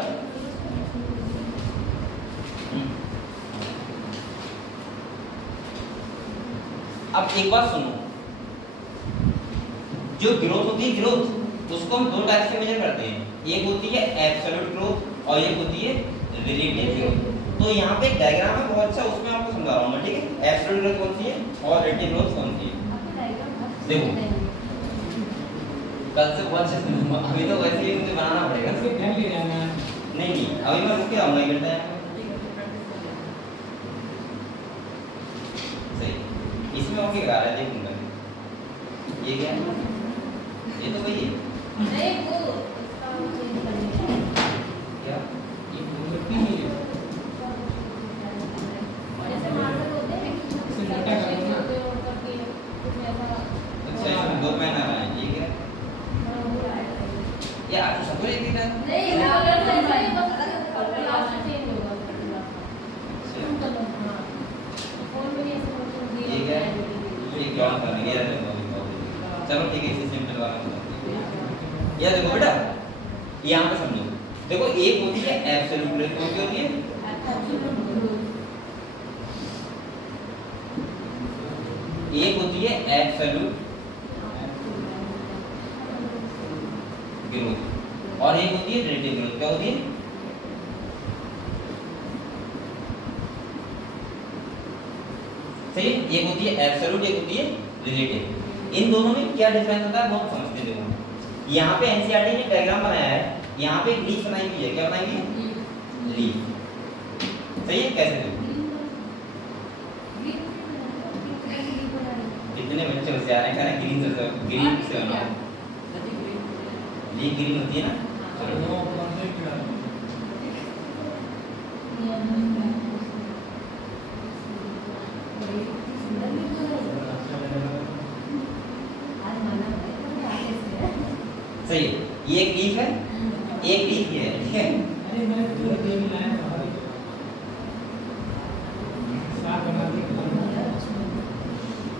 अब एक बात सुनो, जो ग्रोथ होती है, ग्रोथ उसको हम दो टाइप से मेजर करते हैं। एक होती है एब्सोल्यूट ग्रोथ और एक होती है रिलेटिव ग्रोथ। तो यहाँ पे डायग्राम है बहुत अच्छा, उसमें आपको समझा रहा हूँ मैं, ठीक है। एब्सोल्यूट ग्रोथ कौन सी है और रिलेटिव ग्रोथ कौन सी है? देखो कल से बहुत अच्छे से, अभी तो वैसे ही मुझे बनाना पड़ेगा, नहीं अभी मैं रुक के आऊंगा एक घंटा सही। इसमें और क्या आ रहा है देखूंगा, ये क्या है? ये तो वही है, नहीं वो क्या ये मूर्ति नहीं है, जैसे मार्कर होते हैं इसे मोटा करो ना। अच्छा इसमें दो पेन आ रहा है, ये क्या है? ये आपको सब एक ही था? नहीं कलर ऐसा ही बस लास्ट चेंज होगा फोन में ऐसे ये क्या है? ये क्या करेंगे यार? चलो ठीक है, इसे सिंपल वाला ये देखो बेटा, यहाँ पे समझो। देखो एक होती है एब्सोल्यूट ग्रोथ, कौन सी होती है? एक होती है एब्सोल्यूट ग्रोथ और एक होती है रिलेटिव ग्रोथ। क्या होती है? सही, एक होती है एब्सोल्यूट, एक होती है रिलेटिव। इन दोनों में क्या डिफरेंस होता है बहुत समझते देखो। यहाँ पे एनसीईआरटी ने डायग्राम बनाया है, यहाँ पे एक लीफ बनाई हुई है। क्या बनाई हुई है? लीफ। सही है, कैसे देखो कितने बच्चे होशियार हैं, कहना ग्रीन से बनाओ, लीफ ग्रीन होती है ना। चलो सही है, ये एक लीफ है, एक लीफ ये है, ठीक है। अरे मैं पूरा दे मिलाया था साथ बना दी।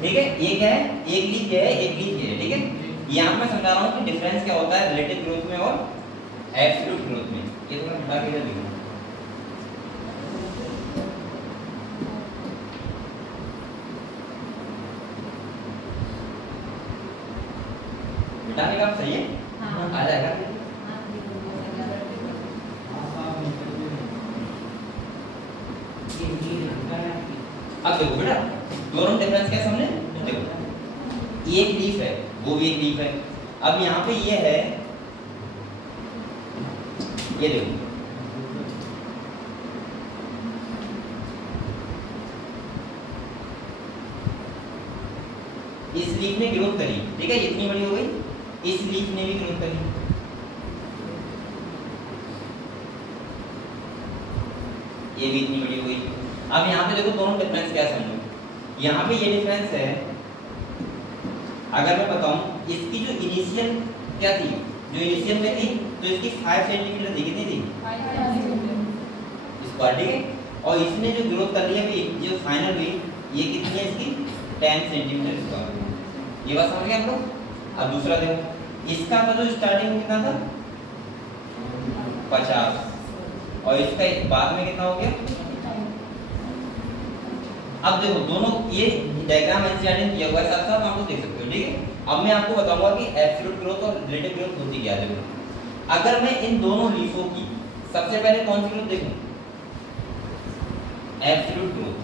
ठीक है, ये क्या है, एक लीफ ये है, एक लीफ ये है, ठीक है। यहाँ मैं समझा रहा हूँ कि डिफरेंस क्या होता है रिलेटिव ग्रोथ में और एब्सोल्यूट ग्रोथ में। ये थोड़ा हटा के देखो, मिटाने का सही है, आ जाएगा। अब देखो बेटा, दोनों डिफरेंस क्या समझे, देखो एक लीफ है, वो भी एक लीफ है। अब यहाँ पे ये है, ये देखो इस लीफ ने ग्रोथ करी, ठीक है, इतनी बड़ी हो गई, इस लीफ ने भी ग्रोथ करी, ये भी इतनी बड़ी हो गई। अब यहाँ पे देखो दोनों डिफरेंस क्या समझो, यहाँ पे ये डिफरेंस है, अगर मैं बताऊं इसकी जो इनिशियल क्या थी, जो इनिशियल में थी तो इसकी 5 सेंटीमीटर थी, कितनी थी स्क्वायर, ठीक है। और इसने जो ग्रोथ कर लिया अभी, जो फाइनल हुई, ये कितनी है इसकी 10 सेंटीमीटर स्क्वायर। ये बात समझ गए हम लोग। अब दूसरा देखो, इसका था जो स्टार्टिंग में कितना था 50, और इसका बाद में कितना हो गया। अब देखो दोनों ये डायग्राम एनसीईआरटी किया हुआ है, साथ साथ आप लोग देख सकते हो, ठीक है। अब मैं आपको बताऊंगा कि एब्सोल्यूट ग्रोथ और रिलेटिव ग्रोथ होती क्या है। देखो अगर मैं इन दोनों लीफों की सबसे पहले कौन सी ग्रोथ देखूं, एब्सोल्यूट ग्रोथ,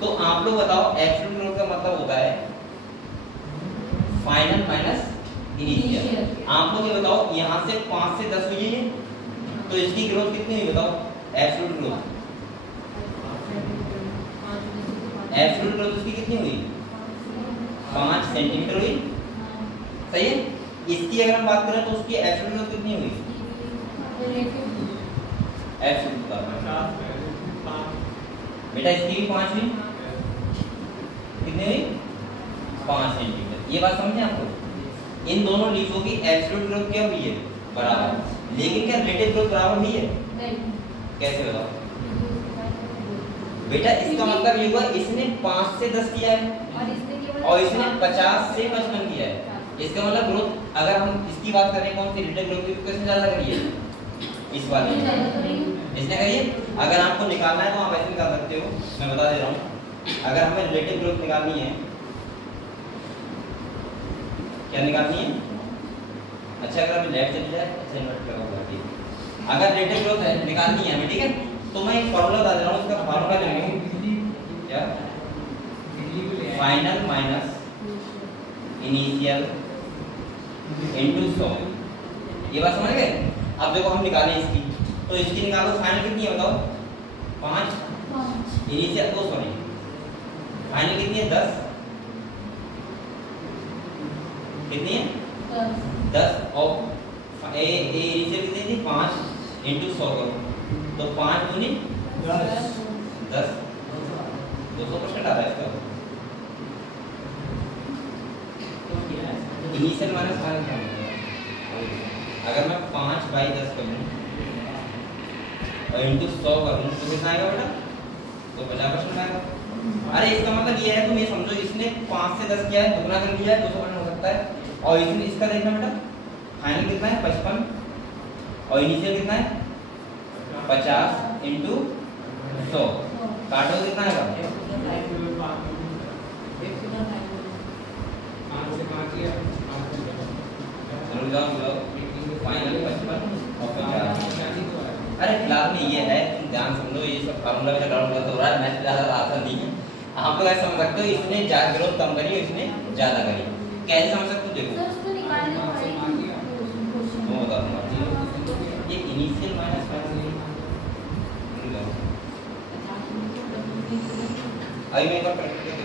तो आप लोग बताओ एब्सोल्यूट ग्रोथ का मतलब होता है फाइनल माइनस इनिशियल। आप लोग ये बताओ, यहाँ से 5 से 10 हुई है, तो इसकी ग्रोथ कितनी हुई बताओ, एब्सोल्यूट ग्रोथ, एब्सोल्यूट ग्रोथ उसकी कितनी हुई 5 सेंटीमीटर हुई, सही है। इसकी अगर हम बात करें तो उसकी एब्सोल्यूट ग्रोथ कितनी हुई, एब्सोल्यूट बेटा इसकी भी 5 हुई, कितनी हुई 5 सेंटीमीटर। ये बात समझे आपको, इन दोनों लीफों की एब्सोल्यूट ग्रोथ क्या हुई है बराबर, लेकिन क्या रिलेटिव ग्रोथ बराबर हुई है, कैसे बताओ बेटा। इसका मतलब ये हुआ इसने 5 से 10 किया है और इसने 50 से 55 किया है। इसका मतलब ग्रोथ अगर हम इसकी बात करें कौन सी रिलेटिव ग्रोथ की, तो किसने ज्यादा करी है, इस वाले इसने करी है। अगर आपको निकालना है तो आप ऐसे निकाल सकते हो, मैं बता दे रहा हूँ। अगर हमें रिलेटिव ग्रोथ निकालनी है, क्या निकालनी है, अच्छा अगर हमें लेफ्ट चली जाए, अच्छा इन्वर्ट लगा हुआ, ठीक। अगर रिलेटिव ग्रोथ निकालनी है हमें, ठीक है, तो मैं एक फॉर्मूला बता दे रहा हूँ, उसका फॉर्मूला लेंगे क्या, फाइनल माइनस इनिशियल इनटू 100। ये बात समझ गए। अब देखो हम निकालें इसकी, तो इसकी निकालो, फाइनल कितनी है बताओ 5, इनिशियल 2, सॉरी फाइनल कितनी है 10, कितनी है 10, और इनिशियल कितनी थी 5 इनटू 100 करो, तो 5 दूनी 10, 200% आता है इसका। इनिशियल माइनस फाइनल, अगर मैं 5/10 करूँ और इनटू 100 करूँ तो कितना आएगा बेटा, तो 50% आएगा। अरे इसका मतलब ये है, तुम ये समझो इसने 5 से 10 किया है, दुगना कर लिया है, 200% हो सकता है। और इसने इसका देखना बेटा, फाइनल कितना है 55 और इनिशियल कितना है 50 इंटू 100, काटो कितना आएगा, फाइनल 55 और 50। अरे क्लास में ये है, तुम ध्यान समझो, ये सब फार्मूला में डाउट हो रहा है, मैथ ज़्यादा आसान नहीं है। आप लोग ऐसा समझ सकते हो, इसने ज़्यादा ग्रोथ कम करी और इसने ज़्यादा करी, कैसे समझ सकते हो, देखो वो बता दूंगा। ये इनिशियल माइनस अभी मैं एक बार प्रैक्टिस करके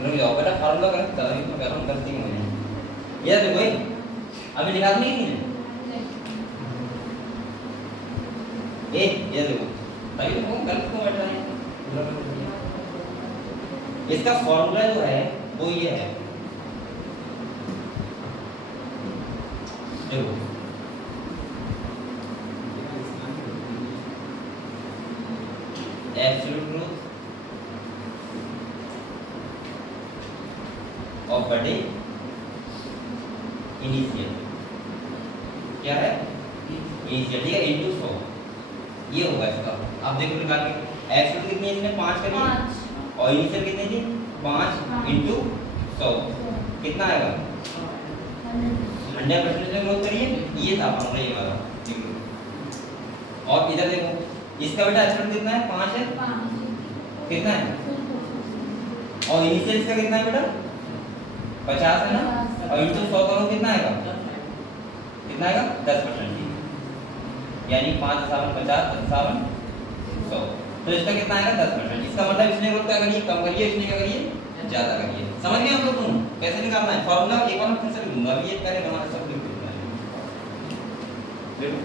रुक जाओ बेटा, फार्मूला गलत था, इसमें कह रहा हूँ गलती में मैंने ये देखो अभी लिखा नहीं किसी ने ये देखो तभी तो कहूँ गलत क्यों बैठ रहा है। इसका फॉर्मूला जो है वो ये है, देखो एब्सोल्यूट ग्रोथ ऑफ बटे इनिशियल क्या है, इनिशियल ठीक है, इनटू 100 ये होगा इसका। आप देखो निकाल के एब्सोल्यूट कितनी है इसने 5 कर दिया और इनिशियल कितनी थी 5 इनटू 100 कितना आएगा 100% से ग्रोथ करिए, ये था फॉर्मूला ये वाला। और इधर देखो इसका बेटा एब्सोल्यूट कितना है 5 है, कितना है और इनिशियल इसका कितना है बेटा 50 है ना, और इनटू 100 करो कितना आएगा 10%, यानी 5 7 50 7 100, तो इसका कितना आएगा 10%। इसका मतलब इसने ग्रोथ क्या करिए कम करिए, इसने क्या करिए ज्यादा करिए। समझ गए आप लोग दोनों कैसे निकालना है फॉर्मूला, एक बार मैं फिर से लिख दूंगा, अभी ये पहले बना सब लिख दूंगा। देखो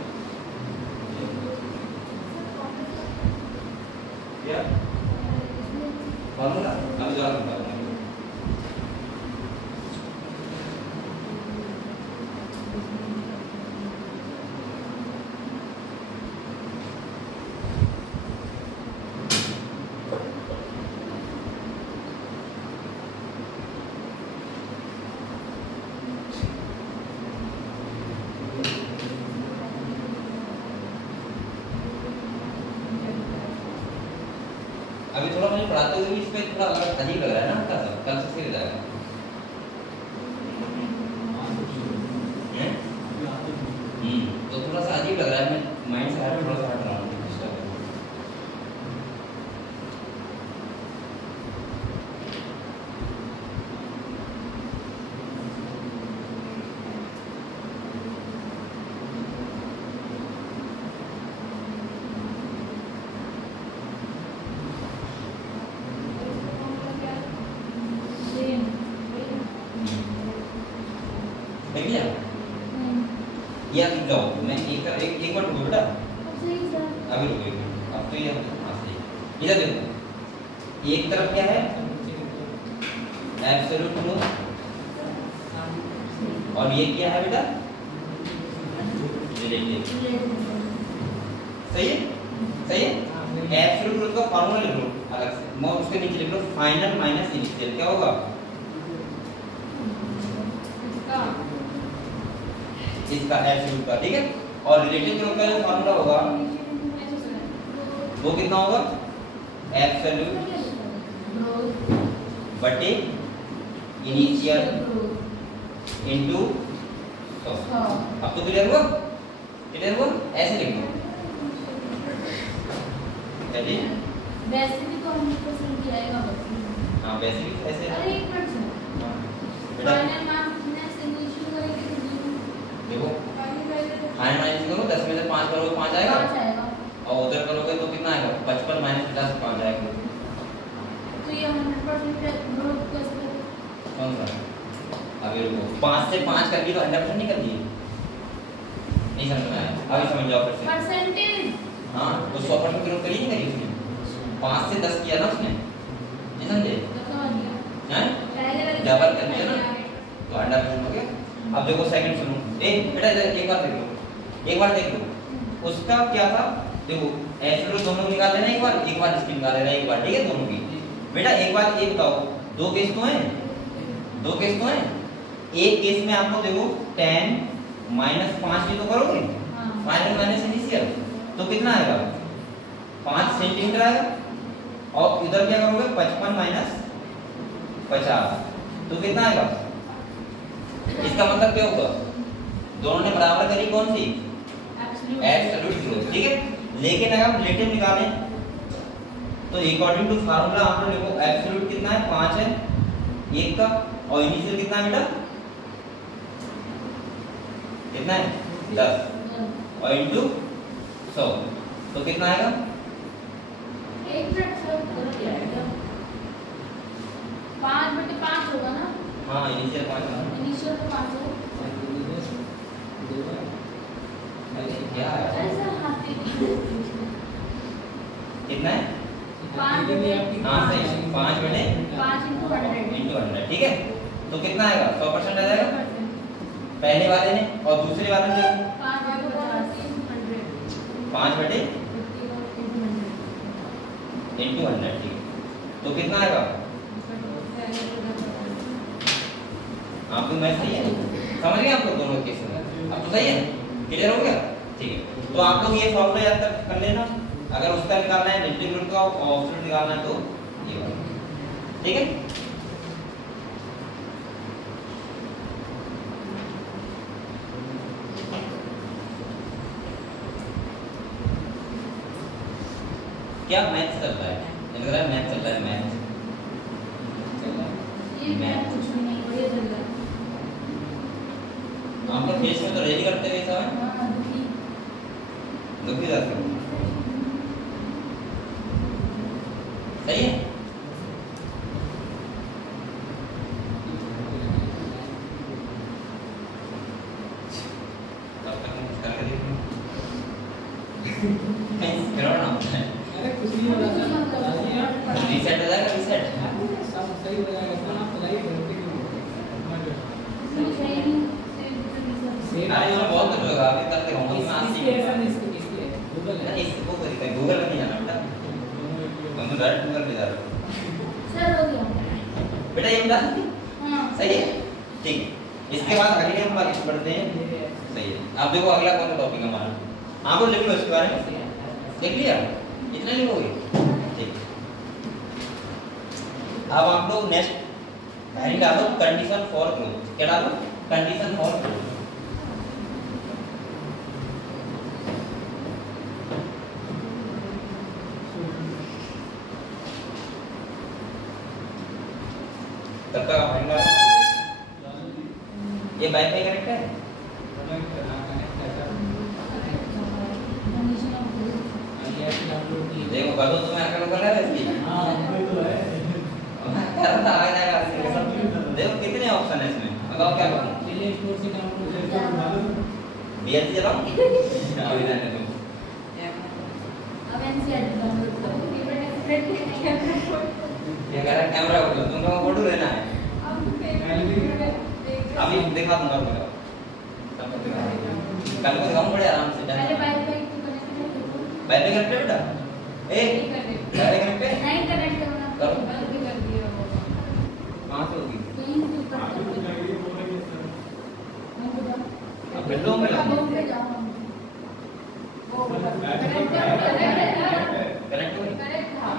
क्या फॉर्मूला अभी जो आप अभी थोड़ा मुझे पढ़ाते हुए भी इस पे थोड़ा अजीब लग रहा है ना, आपका सब कल से हो जाएगा तो थोड़ा सा अजीब लग रहा है, मैं माइंड से थोड़ा सा हट रहा हूँ। या जाओ मैं एक बार रुको बेटा, अभी रुको अब तो ये इधर देखो एक तरफ क्या है एब्सोल्यूट ग्रोथ और ये क्या है बेटा रिलेटिव, सही है एब्सोल्यूट ग्रोथ का फार्मूला लिख लो अलग से, मैं उसके नीचे लिख लो फाइनल माइनस इनिशियल, क्या होगा इसका एब्सोल्यूट का, ठीक है। और रिलेटिव ग्रोथ का जो फार्मूला होगा वो कितना होगा एब्सोल्यूट बटे इनिशियल इनटू 100। अब तो क्लियर हुआ ऐसे लिख लो, चलिए वैसे भी तो 100% ही आएगा बस। हां वैसे भी ऐसे अरे एक मिनट सुनो फाइनल मार्क्स ने इनिशियल करेंगे देखो फाइनल माइनस करो 10 में से 5 करोगे 5 आएगा और उधर करोगे तो कितना आएगा 55 माइनस 50 5 आएगा। तो ये 100% ग्रोथ कैसे कौन सा अभी रुको 5 से 5 कर दिए तो 100% नहीं कर दिए, नहीं समझ में आया अभी समझ जाओ फिर से परसेंटेज। हां तो 100% ग्रोथ करी नहीं करी उसने 5 से 10 किया ना उसने, नहीं समझे हैं डबल कर दिया ना तो 100% हो गया। अब देखो सेकंड सुनो बेटा इधर एक बार देख लो उसका क्या था, देखो एब्सोल्यूट दोनों निकाल लेना एक बार इसकी निकाल लेना एक बार, ठीक है दोनों की। बेटा एक बात ये बताओ दो केस तो हैं एक केस में आप लोग देखो 10 माइनस 5 भी तो करोगे फाइनल माइनस इनिशियल तो कितना आएगा 5 सेंटीमीटर आएगा, और इधर क्या करोगे 55 माइनस 50 तो कितना आएगा। इसका मतलब क्या होगा दोनों ने बराबर करी कौन सी एब्सोल्यूट ग्रोथ, ठीक है। लेकिन अगर हम रिलेटिव निकालें तो अकॉर्डिंग टू फार्मूला आप लोग देखो एब्सोल्यूट कितना है 5 है एक का और इनिशियल कितना है बेटा कितना है 10 और इनटू 100 तो कितना आएगा 5/100 हाँ इनिशियल 5 इनिशियल तो 5 है। क्या है अरे सर हाथ पे कितना है 5 हाँ सही 5 बटे 5 into 100 इंटू 100 ठीक है तो कितना आएगा 100% आ जाएगा पहले वाले ने और दूसरे वाले ने 5 बटे इंटू 100 ठीक है तो कितना आएगा आपको मैं सही है समझ गए आप लोग दोनों केस में अब तो सही है क्लियर हो गया ठीक है तो आप लोग ये फॉर्मूला याद कर लेना अगर उसका निकालना है इंटीग्रल का और ऑप्शन निकालना है तो ये वाला ठीक है क्या मैथ चल रहा है लग रहा है मैथ चल रहा है मैथ ये मैं कुछ भी नहीं बढ़िया चल रहा है। आप लोग फेस में तो रेडी करते हुए सब हाँ दुखी जाते हो सही है तब तक हम कर रहे हैं कहीं करो ना अरे कुछ नहीं हो रहा रीसेट हो जाएगा रीसेट सब सही हो जाएगा इतना आप बताइए गलती क्यों अरे इसमें बहुत कुछ होगा अभी करते रहूंगा मैं आज इसकी ऐसा नहीं इसकी गूगल है इसको कोई गूगल में नहीं जाना बेटा हम तो डायरेक्ट गूगल पे जा रहे हो सर हो गया बेटा ये बता सकती हाँ सही है ठीक है इसके बाद अगले हम बात पढ़ते हैं सही है आप देखो अगला कौन सा टॉपिक हमारा आप लोग लिख लो इसके बारे में देख लिया इतना लिखोगे ठीक अब आप लोग नेक्स्ट हेडिंग डालो कंडीशन फॉर ग्रोथ क्या डालो कंडीशन फॉर ग्रोथ तब तक आप हेडिंग डालो ये वाईफाई कनेक्ट है देखो कल तो मैं अकेला कर रहा है देखो कितने ऑप्शन है इसमें बताओ क्या करूं बीएससी चलाऊं अभी जाने दो अब एनसीईआरटी डाउनलोड करो फेवरेट ये कह रहा है कैमरा खोलो तुम लोगों को फोटो लेना है अभी दिखा दूंगा मैं सब दिखा कल को दिखाऊं बड़े आराम से पहले वाईफाई को कनेक्ट करो वाईफाई कनेक्ट है बेटा ए वाईफाई कनेक्ट है नहीं कनेक्ट करना करो। बंद भी कर दिया वो कहां से होगी कहीं से ऊपर अब बिल्लो में अब होम पे जाओ वो कनेक्ट कनेक्ट होगी कनेक्ट था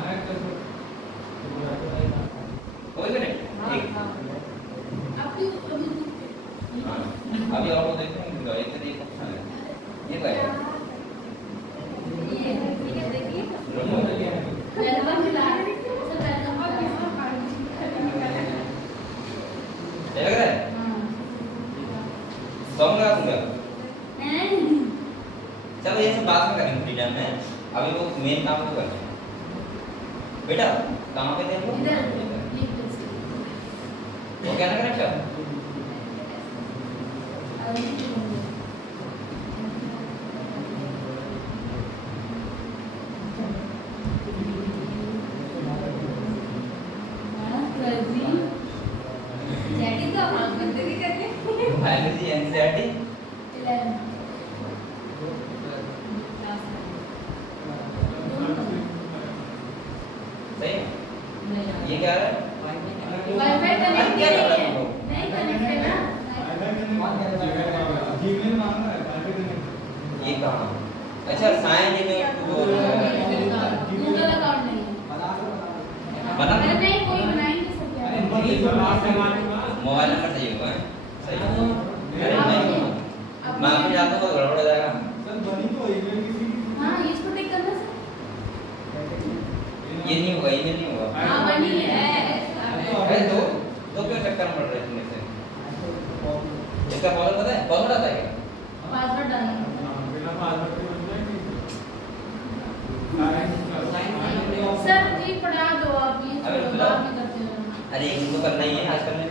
कोई कनेक्ट ठीक अब क्यों अभी हां अभी और वो देखते हैं एक तो एक ऑप्शन है ये क्या है ये ठीक है देखिए दोनों वेलकम मिला सब वेलकम लग रहा है हां सॉन्ग लगा दूंगा नहीं चलो ये सब बाद में करेंगे फ्री टाइम में अभी वो मेन काम तो करना है बेटा कहां पे थे हम इधर लोग ये प्लेस वो क्या ना कनेक्ट बायोलॉजी एनसीईआरटी सही है ये क्या है वाईफाई कनेक्ट नहीं है नहीं कनेक्ट है ना ये कहां अच्छा साइन इन गूगल अकाउंट नहीं है बना अरे नहीं कोई बना ही नहीं सकता मोबाइल नंबर चाहिए होगा सही अरे नहीं मैं आपको जाता हूं गड़बड़ हो जाएगा हाँ इसको टिक करना सर ये नहीं होगा ये नहीं होगा हाँ बनी है अरे दो क्यों चक्कर में पड़ रहे तुम से इसका पासवर्ड पता है पासवर्ड आता है क्या पासवर्ड डालना सर जी पढ़ा दो आप ये अरे छोड़ो, बुलाओ। बाद में करते हो अरे एक तो करना ही है आज करने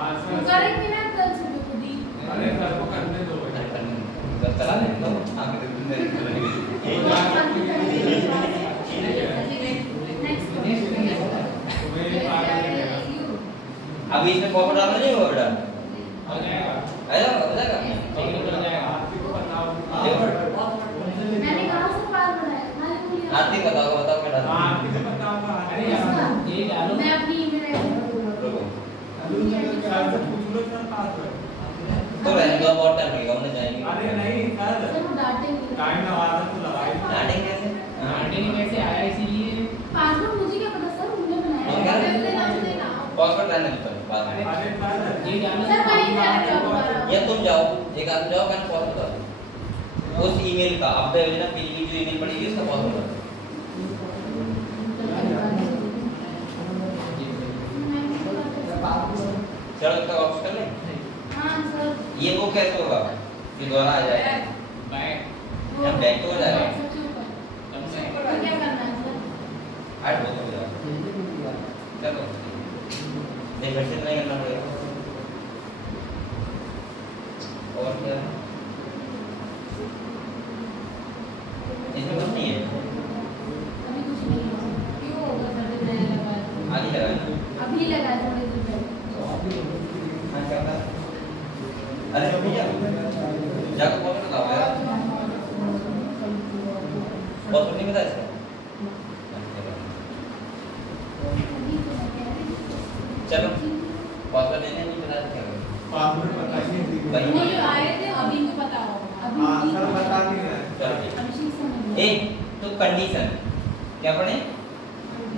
करेंगे ना कल से खुद ही। अरे सर को करने दो भाई। जब चला नहीं तो आगे दिन मेरी चलेगी। अभी इसमें कॉपर डालना नहीं होगा बेटा? आएगा बताएगा मैंने कहा से पास बढ़ाया मैंने बोली आरती बताओ बताओ क्या डालना मैं अपनी ईमेल आईडी रुको सर से पूछ लो सर पास है। तो रहने दो बहुत टाइम लगेगा उन्हें जाएंगे अरे नहीं सर सर वो डांटेंगे टाइम लगा तो लगाई। डांटेंगे कैसे पासवर्ड मुझे क्या पता सर उन्होंने बनाया हम क्या है देना देना पासवर्ड रहने देता हूँ बाद में अरे सर सर वहीं से आके दोबारा या तुम जाओ एक आदमी जाओ मैंने पासवर्ड बता उस ईमेल का अब योजना पीली जो ईमेल पड़ी हुई उसका पासवर्ड बता चलो इसका ऑप्शन कर लें हां सर ये वो कैसे होगा कि दोबारा आ जाएगा या बैक तो हो जाएगा सबसे ऊपर तो क्या करना है सर ऐड हो जाएगा चलो नहीं फिर से नहीं करना पड़ेगा और क्या इसमें कुछ नहीं है अभी कुछ नहीं है क्यों होगा सर नया लगाया आगे लगाया ना अभी लगाया थोड़ी देर पहले हाँ क्या होता है अरे भैया जाकर पासवर्ड बताओ यार पासवर्ड नहीं बता इसका चलो पासवर्ड नहीं नहीं बता क्या करें पासवर्ड बताइए। वो जो आए थे अभी को पता होगा अभी हाँ सर बता नहीं रहे। चलो ठीक अभी से समझ ए तो कंडीशन क्या पढ़े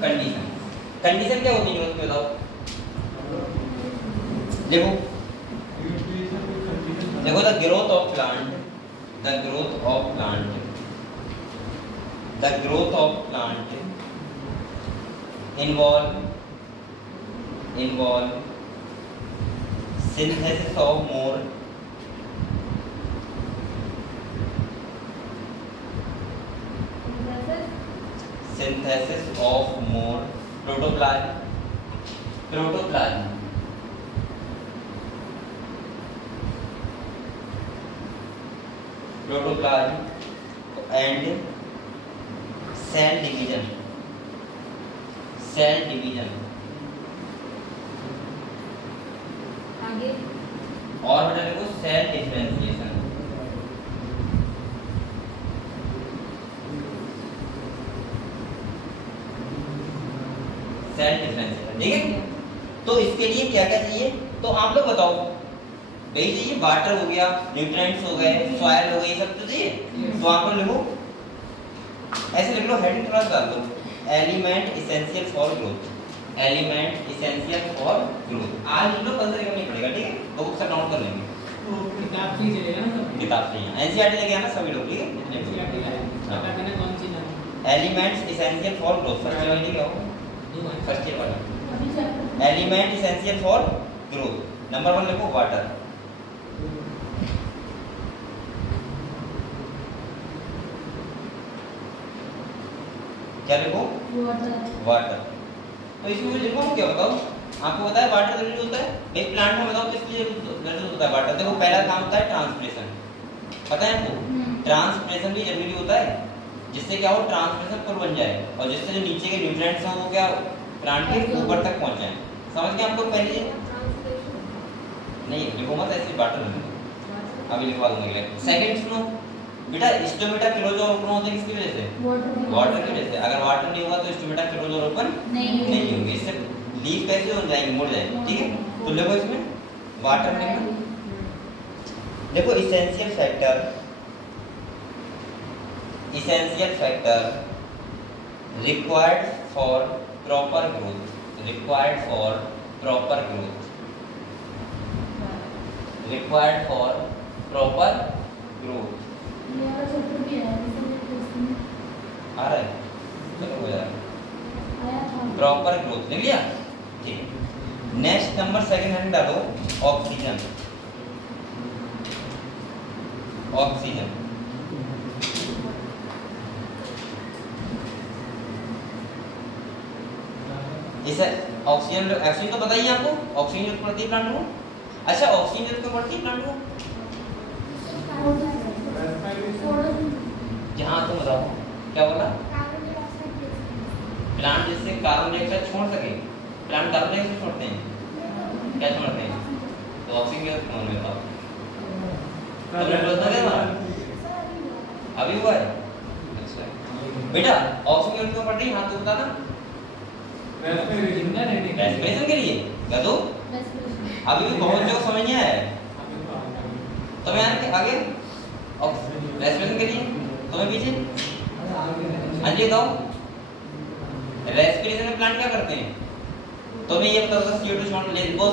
कंडीशन कंडीशन क्या होती है उसको बताओ देखो देखो the growth of plant involve synthesis of more protoplasm and cell division आगे और बेटा देखो सेल डिफरेंशिएशन ठीक है तो इसके लिए क्या क्या चाहिए तो आप लोग बताओ भाई चाहिए वाटर हो गया न्यूट्रिएंट्स हो गए सॉइल हो गई सब तो चाहिए तो आप लोग लिखो ऐसे लिख लो हेडिंग थोड़ा डाल दो एलिमेंट इसेंशियल फॉर ग्रोथ आज लिख लो कल से नहीं पड़ेगा ठीक है तो बुक से डाउन कर लेंगे किताब से ही चलेगा ना सब किताब से ही एनसीईआरटी लेके आना सभी लोग ठीक है बता देना कौन सी लेना elements essential for growth first year वाली क्या होगा फर्स्ट ईयर वाला अभी chapter element essential for growth number 1 लिखो वाटर क्या लिखो वाटर तो इसमें लिखो क्या बताओ आपको बताया वाटर जरूरी होता है एक प्लांट में बताओ किस लिए जरूरी होता है वाटर देखो पहला काम होता है ट्रांसपिरेशन पता है आपको ट्रांसपिरेशन भी जरूरी होता है जिससे क्या हो ट्रांसपिरेशन पुल बन जाए और जिससे जो नीचे के न्यूट्रिएंट्स हैं वो क्या प्लांट के ऊपर तक पहुंच जाए समझ गए हम लोग पहले नहीं लिखो मत ऐसे वाटर अभी लिखवा दूंगा सेकंड सुनो बेटा स्टोमेटा क्लोजर ओपन होते हैं किसकी वजह से वाटर की वजह से अगर वाटर नहीं होगा तो स्टोमेटा क्लोजर ओपन नहीं होंगे इससे लीफ कैसे हो जाएंगे मुड़ जाएंगे ठीक है तो देखो इसमें वाटर में देखो essential factor required for proper growth आ रहा है चलो हो जाएगा प्रॉपर ग्रोथ लिख लिया ठीक है नेक्स्ट नंबर सेकंड हैंड डालो ऑक्सीजन इसे ऑक्सीजन तो बताइए आपको ऑक्सीजन जरूरत पड़ती है प्लांट को। अच्छा ऑक्सीजन जरूरत क्यों पड़ती है प्लांट को? जहाँ तुम बताओ क्या बोला? प्लांट जिससे कार्बन डाइऑक्साइड छोड़ सके। प्लांट कार्बन डाइऑक्साइड छोड़ते हैं, क्या छोड़ते हैं? तो ऑक्सीजन की कौन में बताओ? अभी हुआ है। अच्छा बेटा ऑक्सीजन क्यों पड़ रही है? हाँ तू बता ना। रेस्पिरेशन के लिए गदो अभी भी बहुत जो समझ नहीं आया है तो मैं आगे रेस्पिरेशन के लिए तुम्हें पीछे हाँ जी बताओ। रेस्पिरेशन में प्लांट क्या करते हैं? तो मैं ये बता था CO2 छोड़ ले वो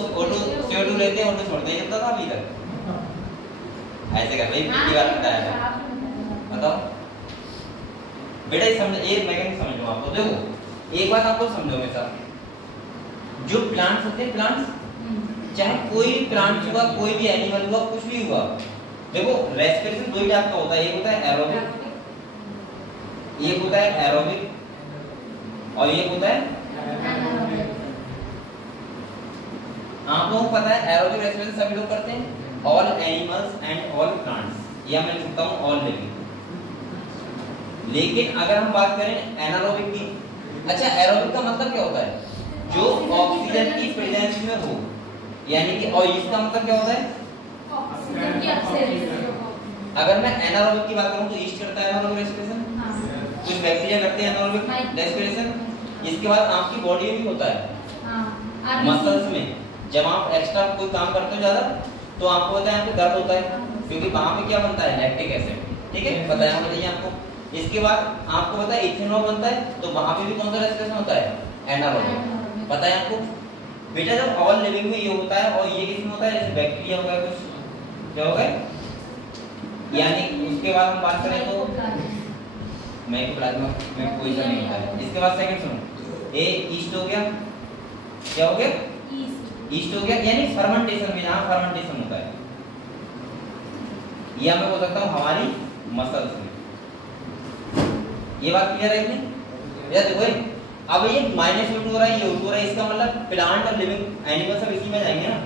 CO2 लेते हैं O2 छोड़ते हैं, बता था अभी तक ऐसे कर रही पहली बार बताया था। बताओ बेटा ये समझ एक मैकेनिक समझो आपको। देखो एक बात आपको समझो मेरे साथ, जो प्लांट्स होते हैं प्लांट्स चाहे कोई भी प्लांट हुआ कोई भी एनिमल हुआ कुछ भी हुआ, देखो रेस्पिरेशन दो ही टाइप का होता है, एक होता है एरोबिक, एक होता है एरोबिक और एक होता है आप लोगों को पता है एरोबिक रेस्पिरेशन सभी लोग करते हैं, all animals and all plants, या मैं लिखता हूं ऑल लिविंग। लेकिन अगर हम बात करें एनारोबिक की, अच्छा एरोबिक का मतलब क्या होता है? जो ऑक्सीजन की प्रेजेंस में हो, यानी कि और इसका मतलब क्या होता है? ऑक्सीजन की एब्सेंस। अगर मैं एनारोबिक की बात करूं तो ईस्ट करता है एनारोबिक रेस्पिरेशन, कुछ बैक्टीरिया करते हैं एनारोबिक रेस्पिरेशन। इसके बाद आपकी बॉडी में भी होता है, मसल्स में जब आप एक्स्ट्रा कोई काम करते हो ज्यादा तो आपको पता है यहाँ पे दर्द होता है क्योंकि वहां पे क्या बनता है? लैक्टिक एसिड, ठीक है बताया बताइए आपको। इसके बाद आपको पता है इथेनॉल बनता है, तो वहां पे भी कौन सा रेस्पिरेशन होता है? एनारोबिक, पता है आपको बेटा। जब ऑल लिविंग में ये होता है और ये किसमें होता है? जैसे बैक्टीरिया हो गया कुछ क्या हो गया, यानी उसके बाद हम बात करें तो माइक्रोप्लाज्मा में कोई सा नहीं होता है। इसके बाद सेकंड सुनो, ए ईस्ट हो गया, क्या हो गया? ईस्ट हो गया, यानी फर्मेंटेशन में जहां फर्मेंटेशन होता है, या मैं बोल सकता हूं हमारी मसल्स में। ये बात क्लियर है कि नहीं? या देखो अब ये -O2 हो रहा है, ये O2 हो रहा है, इसका मतलब प्लांट और लिविंग एनिमल सब इसी में जाएंगे ना।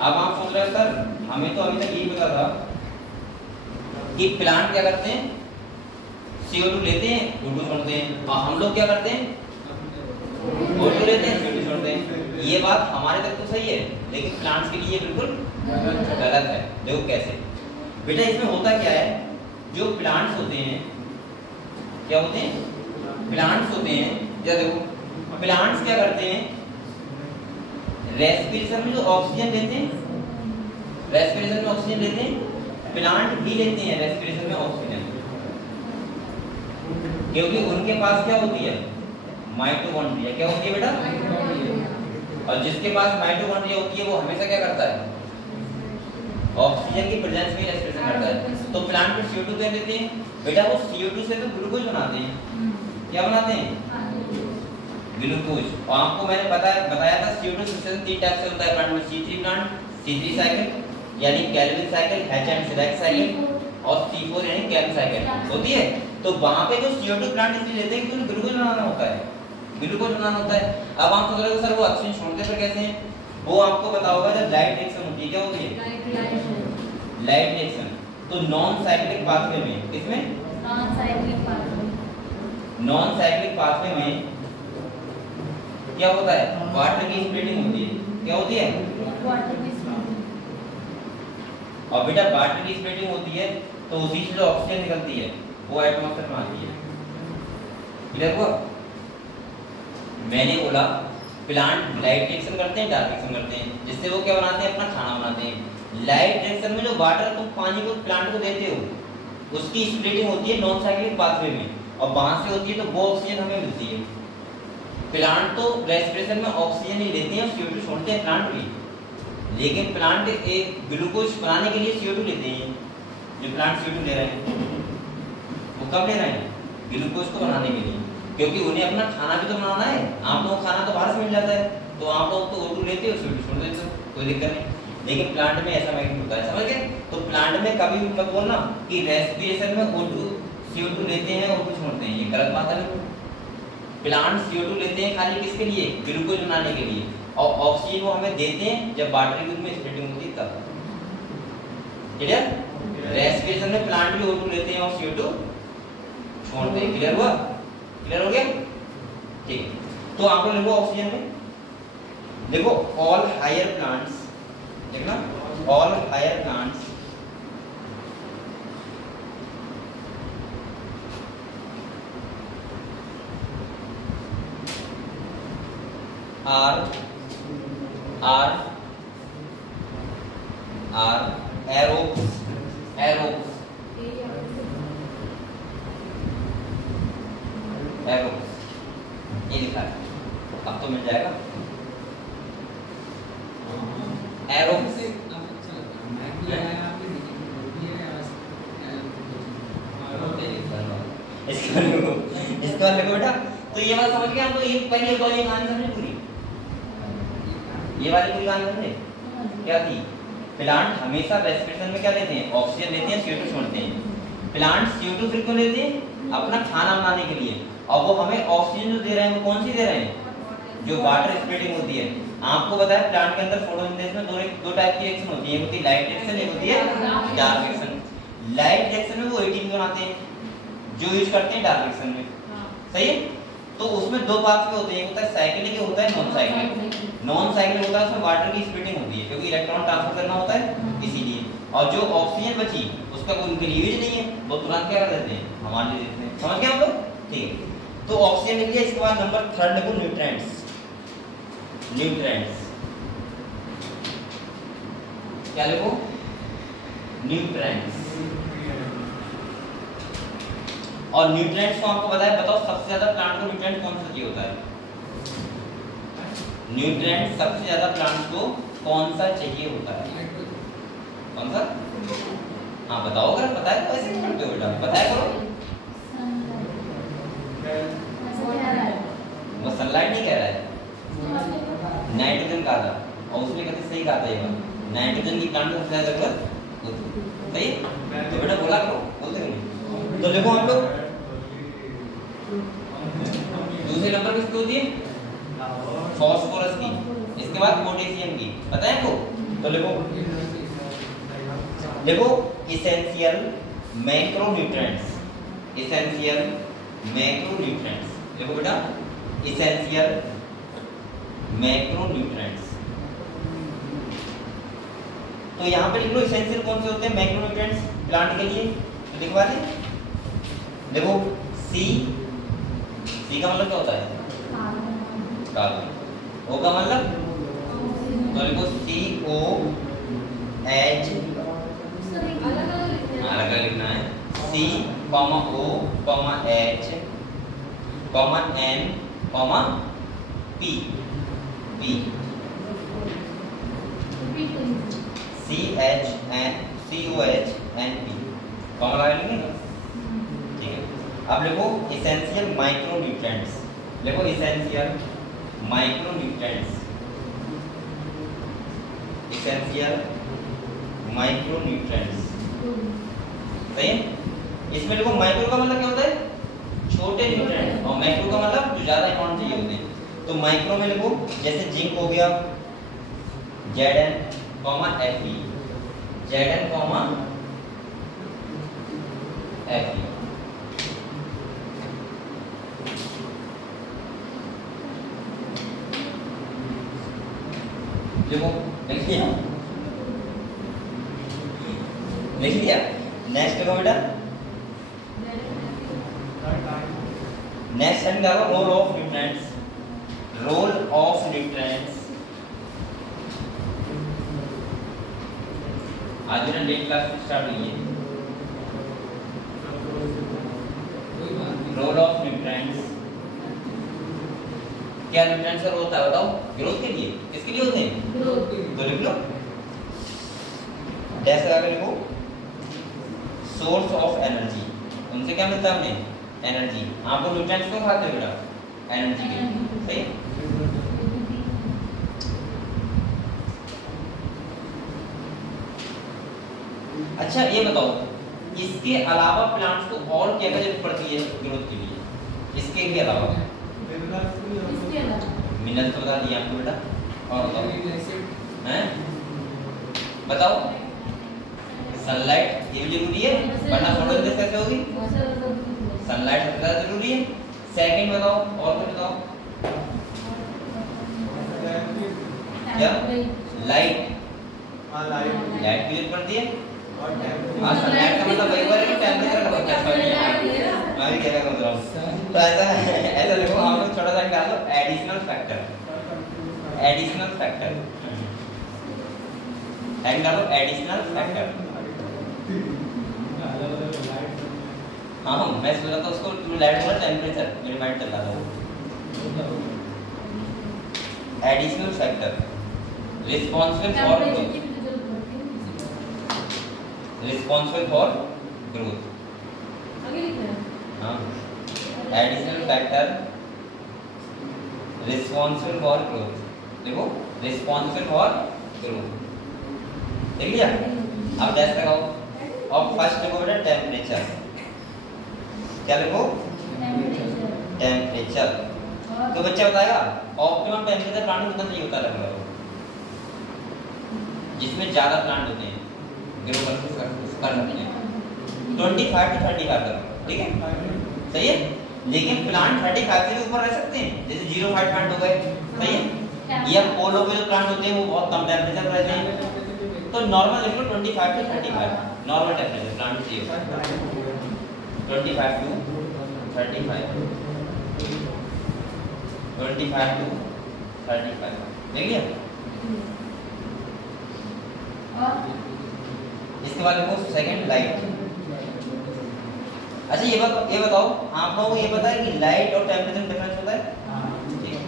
अब आप सोच रहे हैं सर हमें तो अभी तक यही पता था कि प्लांट क्या करते हैं? CO2 लेते हैं O2 छोड़ते हैं, और हम लोग क्या करते हैं? O2 लेते हैं CO2 छोड़ते हैं। ये बात हमारे तक तो सही है, लेकिन प्लांट्स के लिए ये बिल्कुल गलत है। देखो कैसे बेटा, इसमें होता क्या है? जो प्लांट्स होते हैं क्या होते हैं? प्लांट्स होते हैं, या देखो प्लांट्स क्या करते हैं? रेस्पिरेशन में जो ऑक्सीजन लेते हैं, रेस्पिरेशन में ऑक्सीजन लेते हैं, प्लांट भी लेते हैं रेस्पिरेशन में ऑक्सीजन, क्योंकि उनके पास क्या होती है? माइटोकॉन्ड्रिया। क्या होती है बेटा? और जिसके पास माइटोकॉन्ड्रिया होती है वो हमेशा क्या करता है? ऑक्सीजन की प्रेजेंस में रेस्पिरेशन करता है। तो प्लांट में CO2 दे देते हैं बेटा, वो CO2 से तो ग्लूकोज बनाते हैं। क्या बनाते हैं? ग्लूकोज। और आपको मैंने बताया था CO2 सिंथेसिस 3 टाइप से होता है प्लांट में, C3 प्लांट, C3 साइकिल यानी Calvin cycle, H and Slack cycle, और C4 यानी कैल्विन साइकिल होती है। तो वहां पे जो CO2 प्लांट इसलिए लेते हैं कि उन्हें ग्लूकोज बनाना होता है, ग्लूकोज बनाना होता है। अब आप सोच रहे हो सर वो ऑक्सीजन छोड़ते फिर कैसे हैं? वो आपको पता होगा जब लाइट रिएक्शन होती है, क्या होती है? Light reaction. तो नॉन साइक्लिक पाथवे में, किसमें? नॉन साइक्लिक पाथवे में क्या होता है? वाटर की स्प्लिटिंग होती है। क्या होती है? और बेटा वाटर की स्प्लिटिंग होती है तो उसी से जो ऑक्सीजन निकलती है वो एटमॉस्फेयर में आती है। क्लियर हुआ? मैंने बोला प्लांट लाइट रिएक्शन करते हैं, डार्क रिएक्शन करते हैं, जिससे वो क्या बनाते हैं? अपना खाना बनाते हैं। लाइट रिएक्शन में जो वाटर तुम पानी को प्लांट को देते हो उसकी स्प्लिटिंग होती है नॉन साइक्लिक पाथवे में, और वहां से होती है तो वो ऑक्सीजन हमें मिलती है। प्लांट तो रेस्पिरेशन में ऑक्सीजन ही लेते हैं, CO2 छोड़ते हैं प्लांट भी, लेकिन प्लांट एक ग्लूकोज बनाने के लिए CO2 लेते हैं। जो प्लांट CO2 ले रहे हैं वो कब ले रहे हैं? ग्लूकोज को बनाने के लिए, क्योंकि उन्हें अपना खाना भी तो बनाना है। आप लोगों को खाना तो बाहर से मिल जाता है, तो आप लोग तो O2 लेते हो, CO2 छोड़ देते हो, कोई दिक्कत नहीं। लेकिन प्लांट में ऐसा नहीं होता है, समझ गए? तो प्लांट में कभी भी मत बोलना कि रेस्पिरेशन में O2 CO2 लेते हैं और O2 छोड़ते हैं, ये गलत बात है। प्लांट CO2 लेते हैं खाली किसके लिए, ग्लूकोज बनाने के लिए, और ऑक्सीजन वो हमें देते हैं जब वाटर के में स्प्लिटिंग होती है तब। क्लियर? रेस्पिरेशन में प्लांट भी O2 लेते हैं और CO2 छोड़ते हैं। क्लियर हुआ? क्लियर हो गया? ठीक। तो आप लोग लिखो ऑक्सीजन में, देखो ऑल हायर प्लांट्स, देखना all higher plants are aerobes ये लिखा है, अब तो मिल जाएगा। एरोब्स इसका लिखो बेटा। तो ये बात समझ गए हम? तो ये पहले ये कहानी समझे पूरी, ये वाली पूरी कहानी समझे क्या थी? प्लांट हमेशा रेस्पिरेशन में क्या लेते हैं, ऑक्सीजन लेते हैं, CO2 छोड़ते हैं। प्लांट CO2 फिर क्यों लेते हैं? अपना खाना बनाने के लिए, और वो हमें ऑक्सीजन जो दे रहे हैं वो कौन सी दे रहे हैं, जो वाटर स्प्लिटिंग होती है। आपको बताया प्लांट के अंदर फोटोसिंथेसिस में दो टाइप की रिएक्शन होती है, एक होती है लाइट रिएक्शन, एक होती है डार्क रिएक्शन। लाइट रिएक्शन में वो ATP बनाते हैं जो यूज करते हैं डार्क रिएक्शन में, सही है? तो उसमें दो पार्ट्स के होते हैं, एक होता है साइक्लिक, एक होता है नॉन साइक्लिक। नॉन साइक्लिक होता है उसमें वाटर की स्प्लिटिंग होती है क्योंकि इलेक्ट्रॉन ट्रांसफर करना होता है इसीलिए, और जो ऑक्सीजन बची उसका कोई उनके लिए यूज नहीं है, वो तुरंत क्या कर देते हैं, हमारे लिए देते हैं। समझ गए आप लोग? ठीक है। तो ऑक्सीजन लिख लिया। इसके बाद नंबर 3 लिखो न्यूट्रिएंट्स। न्यूट्रिएंट्स क्या लिखो? न्यूट्रिएंट्स। और न्यूट्रिएंट्स को आपको बताया, बताओ सबसे ज्यादा प्लांट को न्यूट्रिएंट कौन सा चाहिए होता है? न्यूट्रिएंट सबसे ज्यादा प्लांट को कौन सा चाहिए होता है? कौन सा? हाँ बताओ, अगर बताया तो ऐसे करते हो बेटा, बताया करो। वो सनलाइट नहीं कह रहा है, नाइट्रोजन कहा था, और उसने कहते सही कहा था ये बात, नाइट्रोजन की प्लांट को सबसे ज्यादा जरूरत होती है। सही? तो बेटा बोला करो, बोलते नहीं। तो देखो हम लोग दूसरे नंबर किसकी होती है? फास्फोरस की। इसके बाद पोटेशियम की, पता है आपको? तो देखो इसेंशियल मैक्रोन्यूट्रिएंट्स, इसेंशियल मैक्रोन्यूट्रिएंट्स देखो बेटा, इसेंशियल मैक्रोन्यूट्रिएंट्स। तो यहाँ पे लिख लो इसेंशियल कौन से होते हैं मैक्रोन्यूट्रिएंट्स प्लांट के लिए, तो लिखवा दें। देखो सी का मतलब क्या होता है? कार्बन। O का मतलब, तो लिखो COH, अलग लिखना है, C, O, H, N, P, COH, N, P, comma लगा लेंगे ना? ठीक है। अब लिखो इसेंशियल माइक्रोन्यूट्रिएंट्स, लिखो इसेंशियल माइक्रोन्यूट्रिएंट्स, इसेंशियल माइक्रोन्यूट्रिएंट्स। सही है? इसमें लिखो माइक्रो का मतलब क्या होता है? छोटे न्यूट्रिएंट, और मैक्रो का मतलब जो ज्यादा अमाउंट चाहिए होते हैं। तो माइक्रो में लिखो जैसे जिंक हो गया, Zn, Fe, Zn, Fe। देखो लिख लिया। नेक्स्ट देखो बेटा, नेक्स्ट हेडिंग देखो role of nutrients, role of nutrients. आज ना लेट क्लास स्टार्ट हुई है। रोल ऑफ न्यूट्रिएंट्स, क्या न्यूट्रिएंट्स का रोल होता है बताओ? ग्रोथ के लिए। किसके लिए होते हैं? ग्रोथ के लिए। तो लिख लो, डैश लगा के लिखो, सोर्स ऑफ एनर्जी। उनसे क्या मिलता है हमें? एनर्जी। आप लोग न्यूट्रिएंट्स क्यों खाते हो बेटा? एनर्जी के लिए। सही। अच्छा ये बताओ, इसके अलावा प्लांट्स को और क्या जरूरत पड़ती है ग्रोथ के लिए? इसके भी अलावा इसके अलावा मिनरल्स तो बता दिया आपको बेटा, और बताओ हैं, बताओ। सनलाइट ये भी जरूरी है, वरना फोटोसिंथेसिस कैसे होगी? सनलाइट सबसे ज्यादा जरूरी है। सेकंड बताओ, और कुछ बताओ। क्या? लाइट, लाइट की जरूरत पड़ती है। हाँ, सनलाइट का मतलब वही है कि टेम्परेचर का मतलब मैं भी क्या बोल रहा हूँ। तो ऐसा देखो, हम लोग छोटा सा निकाल दो, एडिशनल फैक्टर, एडिशनल फैक्टर निकालो, एडिशनल फैक्टर। हाँ मैं सोचा था उसको लाइट बोला, टेम्परेचर मेरे माइंड चल रहा था। Additional factor responsible for growth. हाँ, additional factor responsible for growth. देखो, रिस्पॉन्सिबल फॉर ग्रोथ देख लिया। अब डैश लगाओ, और फर्स्ट देखो बेटा टेम्परेचर। क्या लिखो? टेम्परेचर। तो बच्चा बताएगा ऑप्टिमम टेम्परेचर प्लांट में कितना चाहिए होता है लगभग, जिसमें ज्यादा प्लांट होते हैं ग्रो कर सकते हैं 25 to 35 तक, ठीक है, सही है। लेकिन प्लांट 35 से भी ऊपर रह सकते हैं, जैसे 0.5 प्लांट हो गए, सही है। या पोलो के जो प्लांट होते हैं वो बहुत कम टेम्परेचर पर रहते हैं, तो नॉर्मल लिख लो 25 to 35 नॉर्मल टेम्परेचर प्लांट चाहिए, 25 to 35, 25 to 35 देख लिया। इसके बाद देखो सेकंड लाइट। अच्छा ये बताओ आप लोगों को ये पता है कि लाइट और टेम्परेचर में डिफरेंस होता है? ठीक है,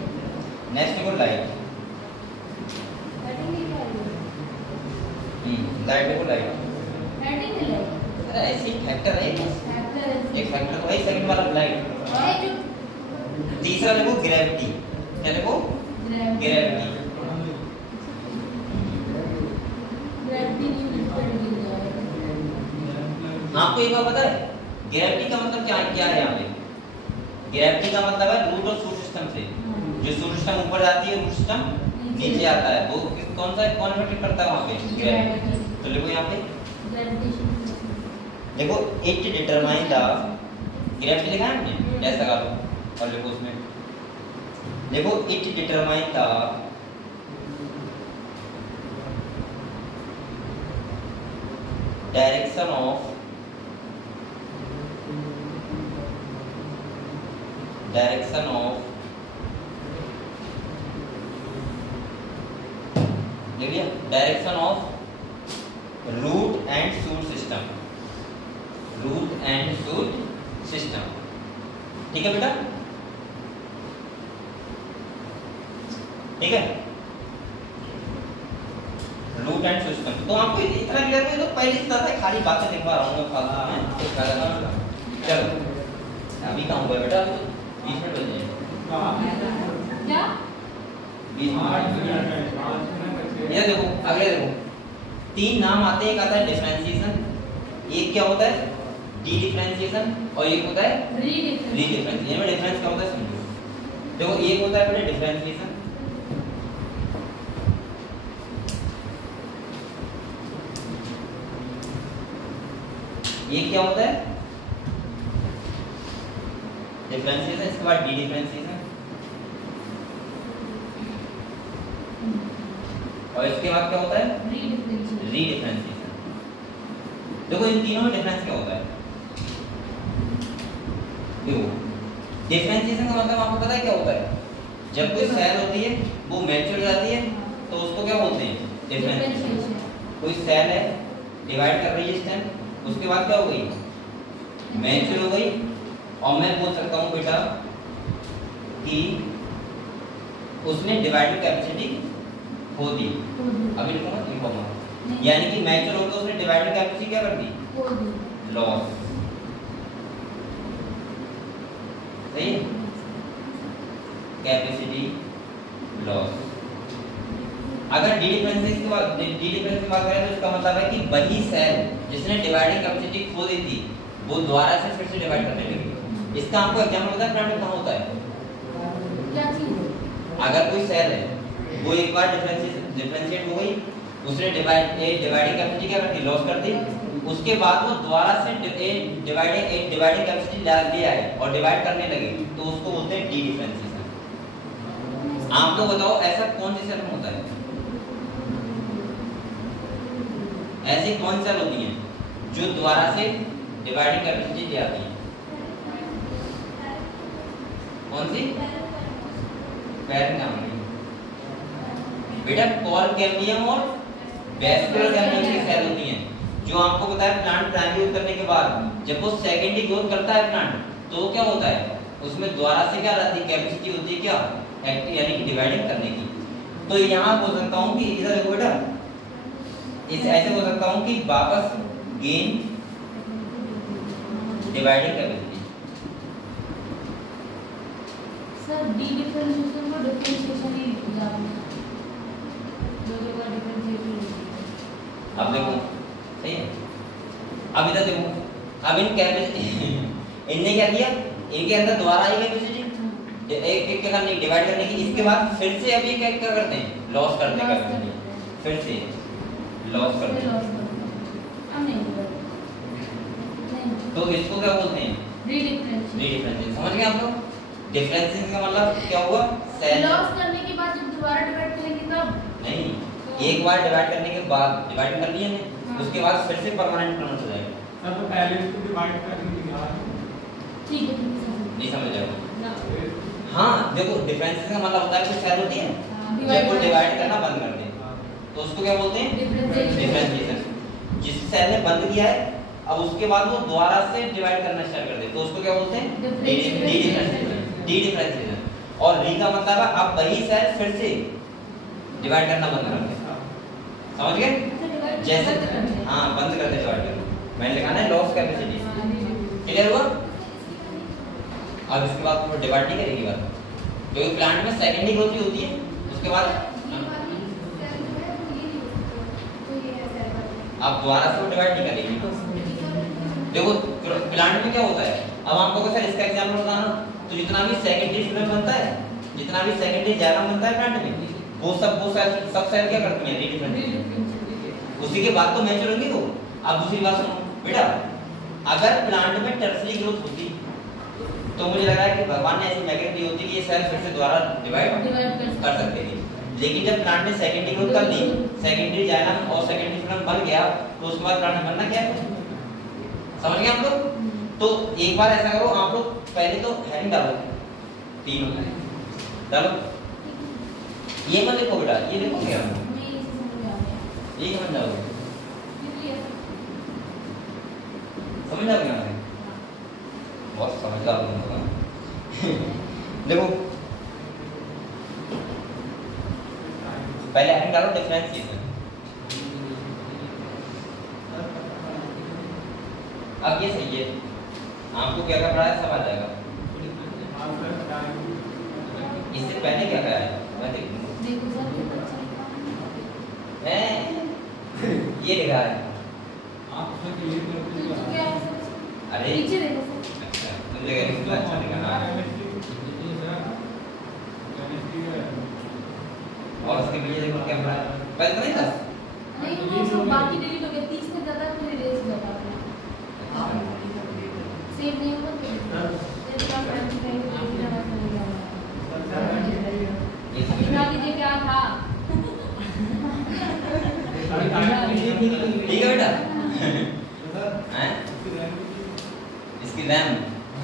नेक्स्ट देखो लाइट। लाइट देखो, लाइट ऐसी फैक्टर है, एक फैक्टर तो वही सेकंड वाला लाइट। तीसरा देखो ग्रेविटी। क्या देखो? ग्रेविटी। आपको एक बात पता है ग्रेविटी का मतलब क्या है? यहाँ पे ग्रेविटी का मतलब है रूट और शूट सिस्टम से, जो शूट सिस्टम ऊपर जाती है, रूट सिस्टम नीचे आता है, वो कौन इफेक्ट करता है वहाँ पे? ग्रेविटी। तो देखो यहाँ पे देखो, इट डिटरमाइन द ग्रेविटी लिखा है हमने, ऐसा लगा लो और लिखो उसमें, देखो it determine the direction of देखिए, direction of root and shoot system, root and shoot system, ठीक है बेटा, ठीक है, रूट एंड शूट सिस्टम। तो आपको इतना क्लियर है, तो पहले इस तरह से खाली बातें लिखवा रहा हूँ मैं फालतू में, चलो अभी कहाँ हुआ बेटा, अभी तो 20 मिनट बज जाएंगे। क्या? 20 मिनट। ये देखो, अगले देखो, 3 नाम आते हैं, एक आता है डिफरेंशिएशन, एक क्या होता है डी डिफरेंशिएशन, और एक होता है रीडिफरेंशिएशन। इनमें डिफरेंस क्या होता है समझो। देखो एक होता है बेटा डिफरेंशिएशन, ये क्या होता है डिफरेंशिएशन, इसके बाद डी डिफरेंशिएशन, और इसके बाद क्या होता है रीडिफरेंशिएशन। देखो इन तीनों में डिफरेंस क्या होता है? देखो डिफरेंशिएशन का मतलब आपको पता है क्या होता है? जब कोई सेल होती है वो मैच्योर हो जाती है तो उसको क्या बोलते हैं? डिफरेंशिएशन। कोई सेल है डिवाइड कर रही है इस टाइम, उसके बाद क्या हो गई? मैच्योर हो गई, और मैं बोल सकता हूँ बेटा कि उसने डिवाइडेड कैपेसिटी खो दी। अभी लिखूंगा लिखूंगा, यानी कि मैच्योर होकर उसने डिवाइडेड कैपेसिटी क्या कर दी? लॉस। सही है, कैपेसिटी लॉस। अगर डी डिफरेंस की बात करें तो इसका मतलब है कि वही सेल जिसने डिवाइडिंग कैपेसिटी खो दी थी वो दोबारा से फिर से डिवाइड करने लगी। इसका आपको एग्जांपल पता है फ्रेंड कहाँ होता है? अगर कोई सेल है वो एक बार डिफरेंशिएट हो गई, उसने डिवाइडिंग कैपेसिटी क्या कर दी, लॉस कर दी, उसके बाद वो दोबारा से डिवाइडिंग कैपेसिटी ले आए और डिवाइड करने लगे, तो उसको बोलते हैं डी डिफरेंशिएशन। आप लोग बताओ ऐसा कौन सी सेल में होता है, ऐसी कौन सी सेल होती हैं जो दोबारा से डिवाइडिंग कैपेसिटी ले आती है? कौन सी? पैरेंकाइम बेटा, कॉल कैम्बियम और वेस्कुलर कैम्बियम की सेल होती हैं, जो आपको पता है प्लांट प्राइमरी ग्रोथ करने के बाद जब वो सेकेंडरी ग्रोथ करता है प्लांट, तो क्या होता है उसमें दोबारा से क्या रहती है, कैपेसिटी होती है क्या, यानी डिवाइडिंग करने की। तो यहाँ बोल सकता हूँ कि इधर देखो बेटा, इस ऐसे बोल सकता हूँ कि वापस gain dividing capacity. Sir D differentiation को डिफरेंशिएशन ही अब देखो सही है। अब इधर देखो, अब इन कैपेसिटी इनने क्या किया, इनके अंदर दोबारा आई कैपेसिटी एक क्या करने की, डिवाइड करने की, इसके बाद फिर से अभी क्या करते हैं, लॉस करते हैं, फिर से लॉस करते हैं। तो इसको क्या बोलते हैं, रीडिफरेंशिएशन। समझ गए आप लोग? डिफरेंशिएशन का मतलब क्या हुआ, सेल लॉस करने के बाद जब दोबारा डिवाइड करेंगे तब नहीं, एक बार डिवाइड करने के बाद डिवाइड कर लिया ने, उसके बाद फिर से परमानेंट कन्वर्ट हो जाएगा। सर तो पहले इसको डिवाइड करने की यार ठीक है नहीं समझ जाओगे? ना हाँ देखो, डिफरेंशिएशन का मतलब होता है कोई सेल होती है जब वो डिवाइड करना बंद कर दे, तो उसको क्या बोलते हैं, डिफरेंशिएशन। जिस सेल ने बंद किया है अब उसके बाद वो दोबारा से डिवाइड करना स्टार्ट कर दे, तो उसको क्या बोलते हैं, डी डिफरेंशिएशन। और री का मतलब है अब वही सेल फिर से डिवाइड करना बंद कर दे। समझ गए? जैसे हाँ बंद कर दे डिवाइड करना, मैंने लिखाना है लॉस कैपेसिटी। क्लियर हुआ? अब इसके बाद वो डिवाइड नहीं करेगी बात, क्योंकि प्लांट में सेकेंडरी ग्रोथ भी होती है, उसके बाद अब दोबारा से वो डिवाइड नहीं करेगी। देखो प्लांट में क्या होता है, अब आपको सर इसका एग्जांपल बताना, तो जितना भी सेकेंडरी फ्लोएम बनता है, जितना भी सेकेंडरी जाइलम बनता है प्लांट में, वो सब सेल क्या करती हैं, रीडिफरेंशिएशन। उसी के बाद तो मैच्योर होंगी वो। अब दूसरी बात सुनो बेटा, अगर प्लांट में टर्सरी ग्रोथ होती तो मुझे लग रहा है कि भगवान ने ऐसी मैकेनिज्म दी होती कि ये सेल फिर से दोबारा डिवाइड कर सकते थे, लेकिन जब प्लांट ने सेकेंडरी ग्रोथ कर ली, सेकेंडरी जाइलम और सेकेंडरी फ्लोएम बन गया, तो उसके बाद प्लांट बनना क्या है, समझ गए आप लोग? तो एक बार ऐसा करो, आप लोग पहले तो हेडिंग डालो, तीनों डालो, ये मत लिखो बेटा, ये लिखो क्या, ये समझ जाओगे, समझ जाओगे ना, बहुत समझदार लोग हो। देखो पहले हेडिंग डालो डिफरेंशिएशन। अब ये सही है, आपको क्या क्या पढ़ा है सब आ जाएगा। इससे पहले क्या कराया है मैं देखूंगा, ये लिखा है आप उसे क्लियर करते हो अरे नीचे देखो अच्छा तुम देखा इसको अच्छा लिखा है, और उसके पीछे देखो क्या पढ़ा है, पहले तो नहीं था नहीं वो सब बाकी डिलीट हो गया, 30 तक जाता है फिर इरेज हो जाता है, सेव नहीं होगा तो ये काम करने के लिए लगा चलेगा। दिखा दीजिए क्या था, ठीक है बेटा हैं इसकी रैम,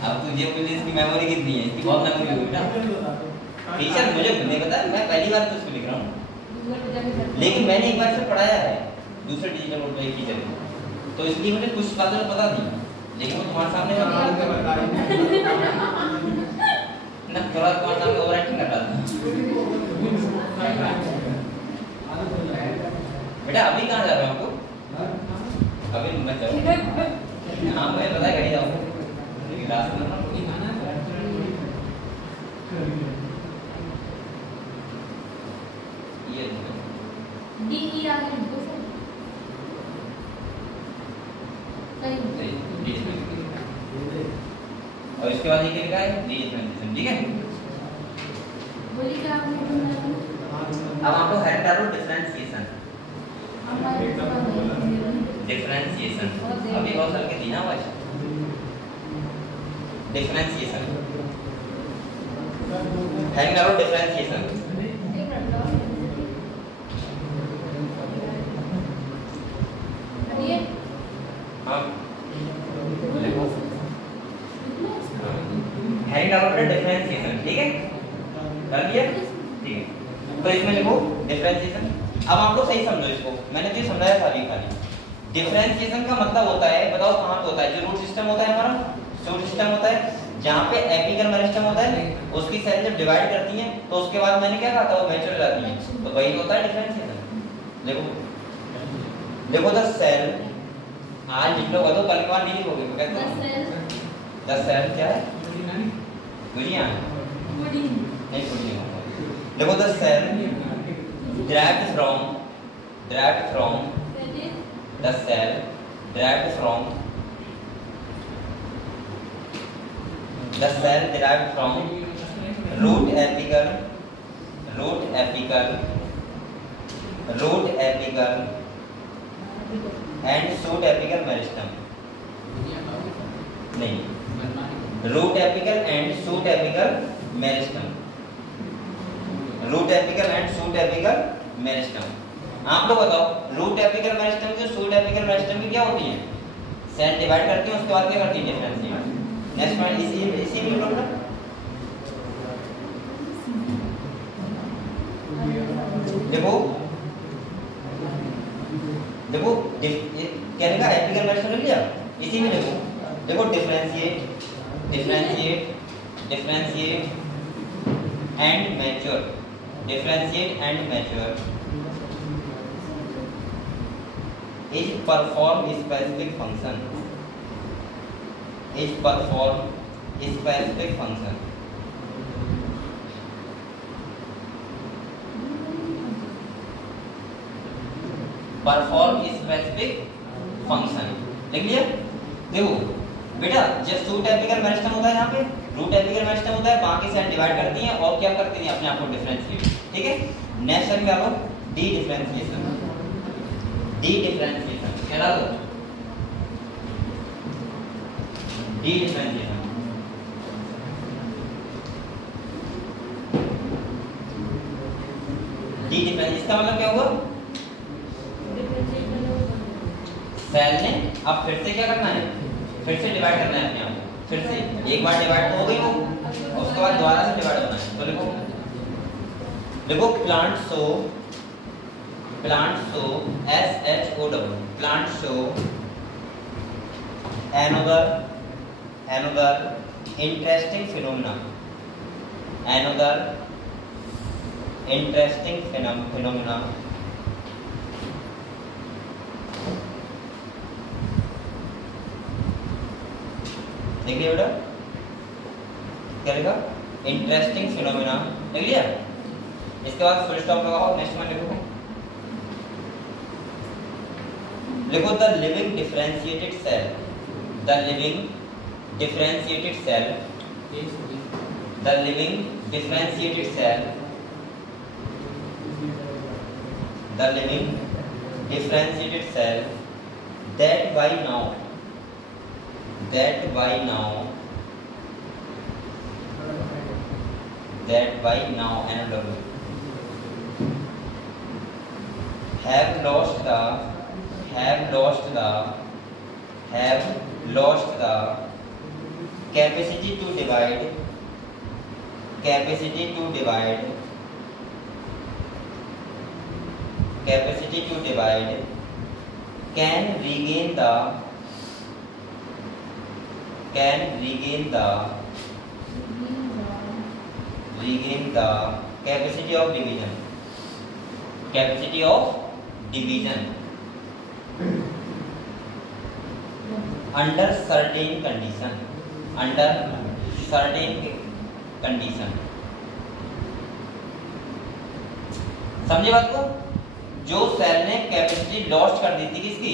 अब तुझे बोलिए इसकी मेमोरी कितनी है, इसकी बहुत मेमोरी होगी बेटा। टीचर मुझे नहीं पता, मैं पहली बार तो इसको लिख रहा हूँ, लेकिन मैंने एक बार से पढ़ाया है दूसरे डिजिटल बोर्ड पे टीचर को, तो इसलिए मुझे कुछ बातें तो पता थी, लेकिन वो तुम्हारे सामने ना थोड़ा तुम्हारे सामने ओवर एक्टिंग कर रहा था। बेटा अभी कहाँ जा रहे हो आपको, अभी मैं चलो हाँ मैं पता है कहीं जाऊँगा रास्ते में ये डी ई आ गया दो से सही और इसके बाद ये क्या लिखा है, रीडिफरेंशिएशन। ठीक है वो बोली क्या आपने अब आपको हेड डालो डिफरेंशिएशन। हमारे डिफरेंशिएशन अभी बहुत हल्के दी ना आवाज। डिफरेंशिएशन हेड डालो डिफरेंशिएशन। हाँ हेड डालो डिफरेंशिएशन, ठीक है कर दिया, ठीक है। तो इसमें लिखो डिफरेंशिएशन। अब आप लोग सही समझो इसको, मैंने तो समझाया था अभी खाली। डिफरेंशिएशन का मतलब होता है, बताओ कहाँ पे होता है? जो रूट सिस्टम होता है हमारा, रूट सिस्टम होता है जहाँ पे एपिकल मेरिस्टेम होता है, उसकी सेल जब डिवाइड करती हैं तो उसके बाद मैंने क्या कहा था, वो मैच्योर हो जाती है, तो वही होता है डिफरेंशिएशन। देखो देखो द सेल, आज लिख लो, तो कल के बाद नहीं लिखोगे, मैं कहता हूँ द सेल क्या है? गुड़िया नहीं, गुड़िया। देखो the cell derived from the cell derived from root apical and shoot apical meristem। नहीं, root apical and shoot apical meristem, root apical and shoot apical meristem. आप लोग बताओ रूट एपिकल मेरिस्टेम की, शूट एपिकल मेरिस्टेम की क्या होती है? Cell divide करती है, उसके बाद क्या करती है? डिफरेंशिएट। नेक्स्ट पॉइंट इसी में बोलना। देखो देखो कहने का एपिकल मेरिस्टेम लिख लिया, इसी में देखो देखो differentiate and mature, differentiate and mature is perform specific function, is perform specific function। Perform specific function लिख लिया। देखो बेटा, जब शूट एपिकल मेरिस्टेम होता है, यहाँ पे रूट एपिकल मेरिस्टेम होता है, बाकी सेल डिवाइड करती हैं और क्या करती हैं? अपने आप को डिफरेंशिएट, ठीक है। नेक्स्ट टाइम क्या लो? डी डिफरेंशिएशन क्या लो? Dedifferentiation. डी डिफरेंशिएशन इसका मतलब क्या हुआ? सेल ने अब फिर से क्या करना है? फिर से डिवाइड करना है अपने आप को, फिर से एक बार डिवाइड तो हो गई वो, उसके बाद दोबारा से डिवाइड होना है। तो देखो plant show SHOW, plant show another interesting phenomena, देखिए बेटा क्या लिखा? इंटरेस्टिंग फिनोमेना लिख लिया। इसके बाद फुल स्टॉप लगाओ, नेक्स्ट में लिखो the living differentiated cell, the living differentiated cell that by now NW have lost the capacity to divide can regain the capacity of division under certain condition, समझे बात को? जो सेल ने capacity lost कर दी थी किसकी?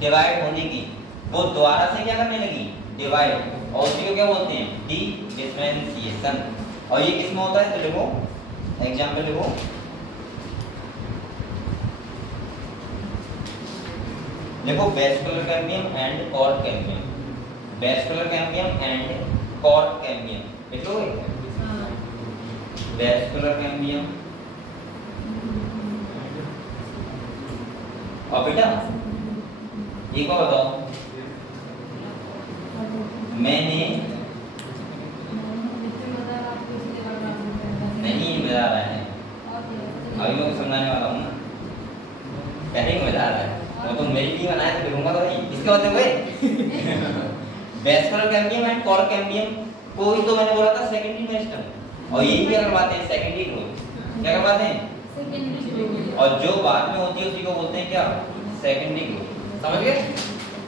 डिवाइड होने की, वो दोबारा से क्या करने लगी? डिवाइड। और उसी को क्या बोलते हैं? D differentiation. और ये किसमें होता है? तो देखो एग्जाम्पल लिखो। देखो vascular cambium and chord cambium, vascular cambium and chord cambium लिख लो। वेस्कुलर कैम्बियम और बेटा एक बार बताओ, मैंने नहीं बता रहा है, अभी मैं कुछ समझाने वाला हूँ ना, पहले ही बता रहा है, वो तो मेरी टीम बनाया तो फिरूंगा तो नहीं, इसके होते हुए vascular cambium and chord cambium को ही तो मैंने बोला था सेकेंडरी मेरिस्टेम, और यही क्या करवाते हैं सेकेंडरी ग्रोथ, क्या करवाते हैं, और जो बाद में होती है उसी को बोलते हैं क्या, सेकेंडरी ग्रोथ। समझ गए?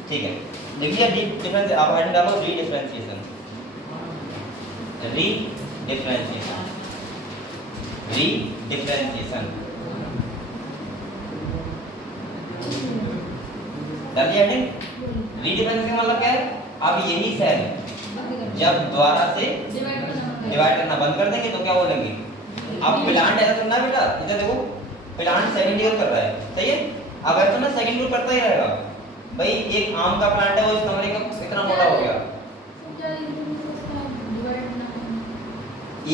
ठीक है, देखिए डिफरेंस आप हेडिंग डालो, री डिफरेंशिएशन, री डिफरेंशिएशन, री डिफरेंशिएशन डालिए हेडिंग। री डिफरेंशिएशन मतलब क्या है, अब यही सेल जब दोबारा से डिवाइड करना बंद कर देंगे तो क्या बोलेंगे, अब प्लांट ऐसा करना बेटा, इधर देखो प्लांट सेकेंड ईयर कर रहा है, सही है, अब ऐसा ना सेकेंड ईयर करता ही रहेगा। भाई एक आम का प्लांट है, वो इस कमरे का इतना मोटा हो गया,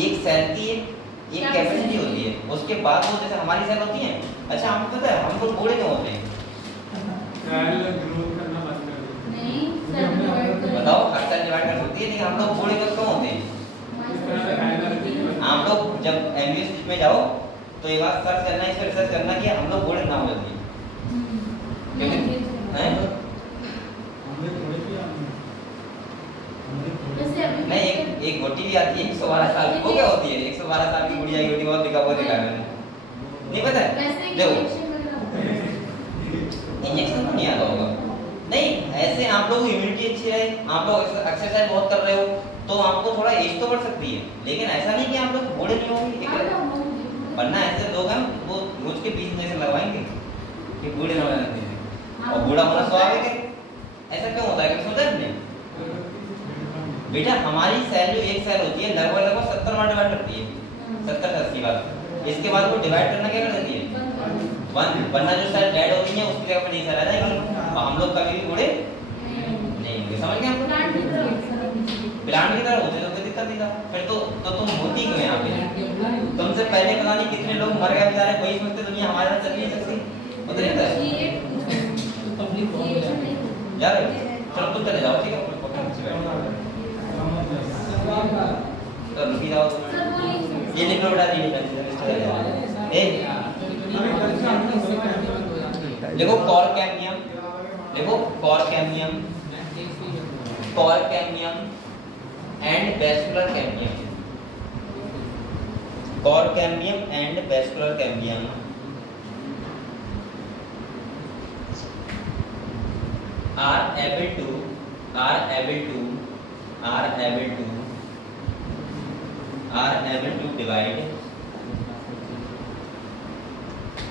एक सेल की एक कैपेसिटी होती है, उसके बाद वो जैसे हमारी सेल होती है। अच्छा आपको पता है हम लोग बूढ़े क्यों होते हैं, बताओ, हर सेल डिवाइड कर सकती है लेकिन हम लोग बूढ़े क्यों होते हैं, आप लोग जब एमबीबीएस में जाओ तो एक बार सर्च करना, इस पर रिसर्च करना कि हम लोग बूढ़े ना हो जल्दी, क्योंकि नहीं एक गोटी भी आती है 112 साल की, वो क्या होती है 112 साल की बुढ़िया की गोटी, बहुत देखा मैंने, नहीं पता है, देखो इंजेक्शन तो नहीं आता होगा, नहीं ऐसे आप लोग इम्यूनिटी अच्छी रहे, आप लोग एक्सरसाइज बहुत कर रहे हो तो आपको थोड़ा एज तो बढ़ सकती है, लेकिन ऐसा नहीं कि आप लोग बूढ़े नहीं होंगे, वरना ऐसे लोग हैं वो रोज के 20 इंजेक्शन लगवाएंगे कि बूढ़े ना हो जाते हैं, और बूढ़ा होना स्वाभाविक है, ऐसा क्यों होता है, क्या सोचा आपने बेटा, हमारी सेल जो एक सेल होती है लगभग 70 बार डिवाइड करती है, 70 से 80 बार, इसके बाद वो डिवाइड करना क्या कर देती है, वरना जो सेल डेड होती है उसकी जगह पर नहीं सेल आ जाएगी, और हम लोग कभी भी बूढ़े नहीं होंगे, समझ गए हम लोग, प्लांट की तरह होते तो कोई दिक्कत नहीं था, फिर तो तुम होती क्यों यहाँ पे, तुमसे पहले पता नहीं कितने लोग मर गए बेचारे, वही सोचते दुनिया हमारे साथ चल नहीं सकती, होता नहीं था यार, चलो तुम चले जाओ, ठीक है तो रुकी जाओ, ये लिख लो बेटा, देखो कॉर्ड कैम्बियम, देखो cork cambium, cork cambium and vascular cambium, cork cambium and vascular cambium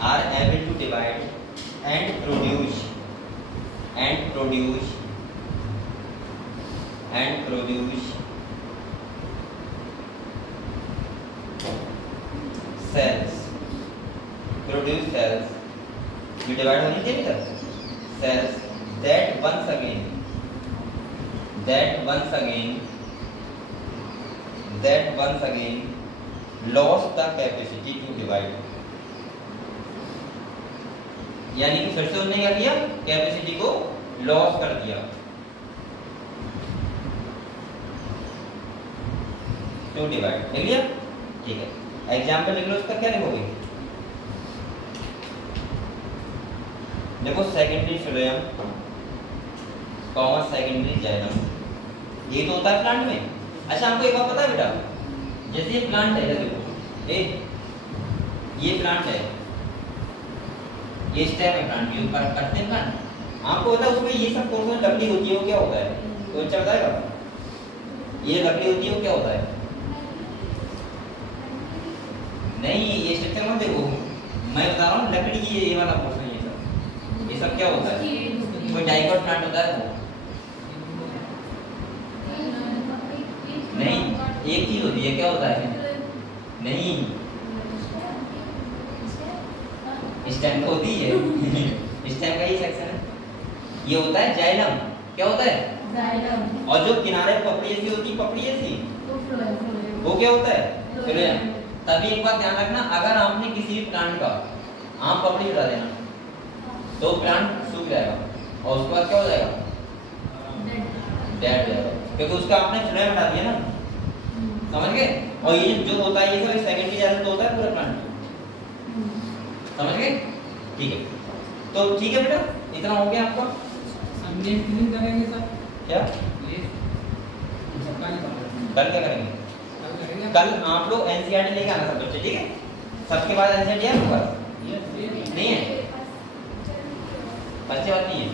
are able to divide and produce cells, ये डिवाइड होनी चाहिए ना, cells that once again lost the capacity to divide, यानी कि फिर से उन्होंने क्या किया, कैपेसिटी को लॉस कर दिया, टू डिवाइड, लिख लिया, ठीक है, एग्जाम्पल लिख लो, उसका क्या लिखोगे, देखो secondary phloem comma secondary xylem, ये तो होता है प्लांट में। अच्छा हमको एक बात पता है बेटा, जैसे ये प्लांट है, देखो ये प्लांट है, ये स्टेम है प्लांट, ये करते हैं प्लांट, आपको पता है उसमें ये सब कौन सी लकड़ी होती है, वो क्या होता है, तो अच्छा बताएगा, ये लकड़ी होती है वो क्या होता है, नहीं ये स्ट्रक्चर मत देखो, मैं बता रहा हूँ लकड़ी की ये वाला पोर्शन, ये सब क्या होता है, कोई डाइकोट प्लांट होता है वो नहीं, एक चीज होती है, क्या होता है, नहीं स्टैंड तो होती है स्टैंड का ही सेक्शन है। ये होता है जाइलम। क्या होता है? जाइलम। और जो किनारे पपड़ी ऐसी होती है, पपड़ी ऐसी, वो फ्लोएम। वो क्या होता है? फ्लोएम। तभी एक बात ध्यान रखना, अगर आपने किसी भी प्लांट का आम पपड़ी उड़ा देना तो प्लांट सूख जाएगा और उसके बाद क्या हो जाएगा? डेड हो जाएगा, क्योंकि उसका आपने फ्लोएम हटा दिया ना। समझ गए? और ये जो होता है ये सब सेकेंडरी जाइलम तो होता है पूरे प्लांट में। समझ गए? ठीक है, तो ठीक है बेटा, इतना हो गया आपका। हम नेक्स्ट दिन करेंगे सर। क्या कल क्या करेंगे? कल आप लोग एनसीईआरटी लेके आना सब बच्चे, ठीक है? सबके पास एनसीईआरटी है आपके पास? नहीं है? बच्चे बात नहीं है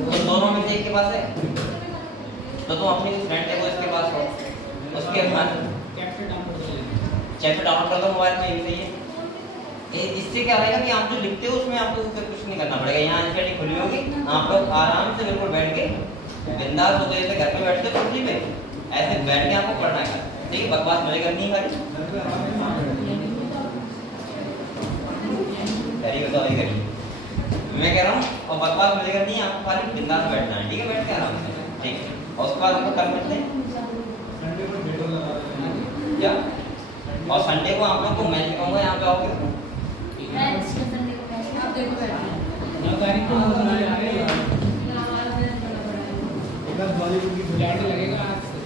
तो दोनों में से एक के पास है तो तुम अपनी फ्रेंड है वो इसके पास हो, उसके बाद चैप्टर डाउनलोड कर दो मोबाइल में, यही सही है। इससे क्या रहेगा कि आप जो लिखते हो उसमें आपको कुछ नहीं करना पड़ेगा। यहाँ एनसीईआरटी खुली होगी, आप लोग आराम से बिल्कुल बैठ के बिंदास होते जैसे घर में बैठते कुर्सी पे ऐसे बैठ के आपको पढ़ना है, ठीक है? बकवास मुझे करनी है खाली, बताओ ये करिए, मैं कह रहा हूँ, और बकवास मुझे करनी है, आपको खाली बिंदास बैठना है, ठीक है? बैठ के आराम से, ठीक है? और उसके बाद आपको कल मिलते हैं क्या? और संडे को आप लोग को मैं कहूँगा यहाँ पे आओगे, आप देखो बैठे 9 तारीख को बुलेट लगेगा आज से।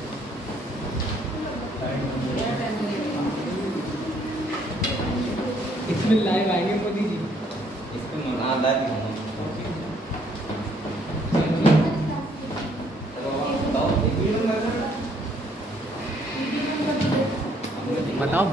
इसमें लाइव आएंगे मोदी जी। इसको लाइव बताओ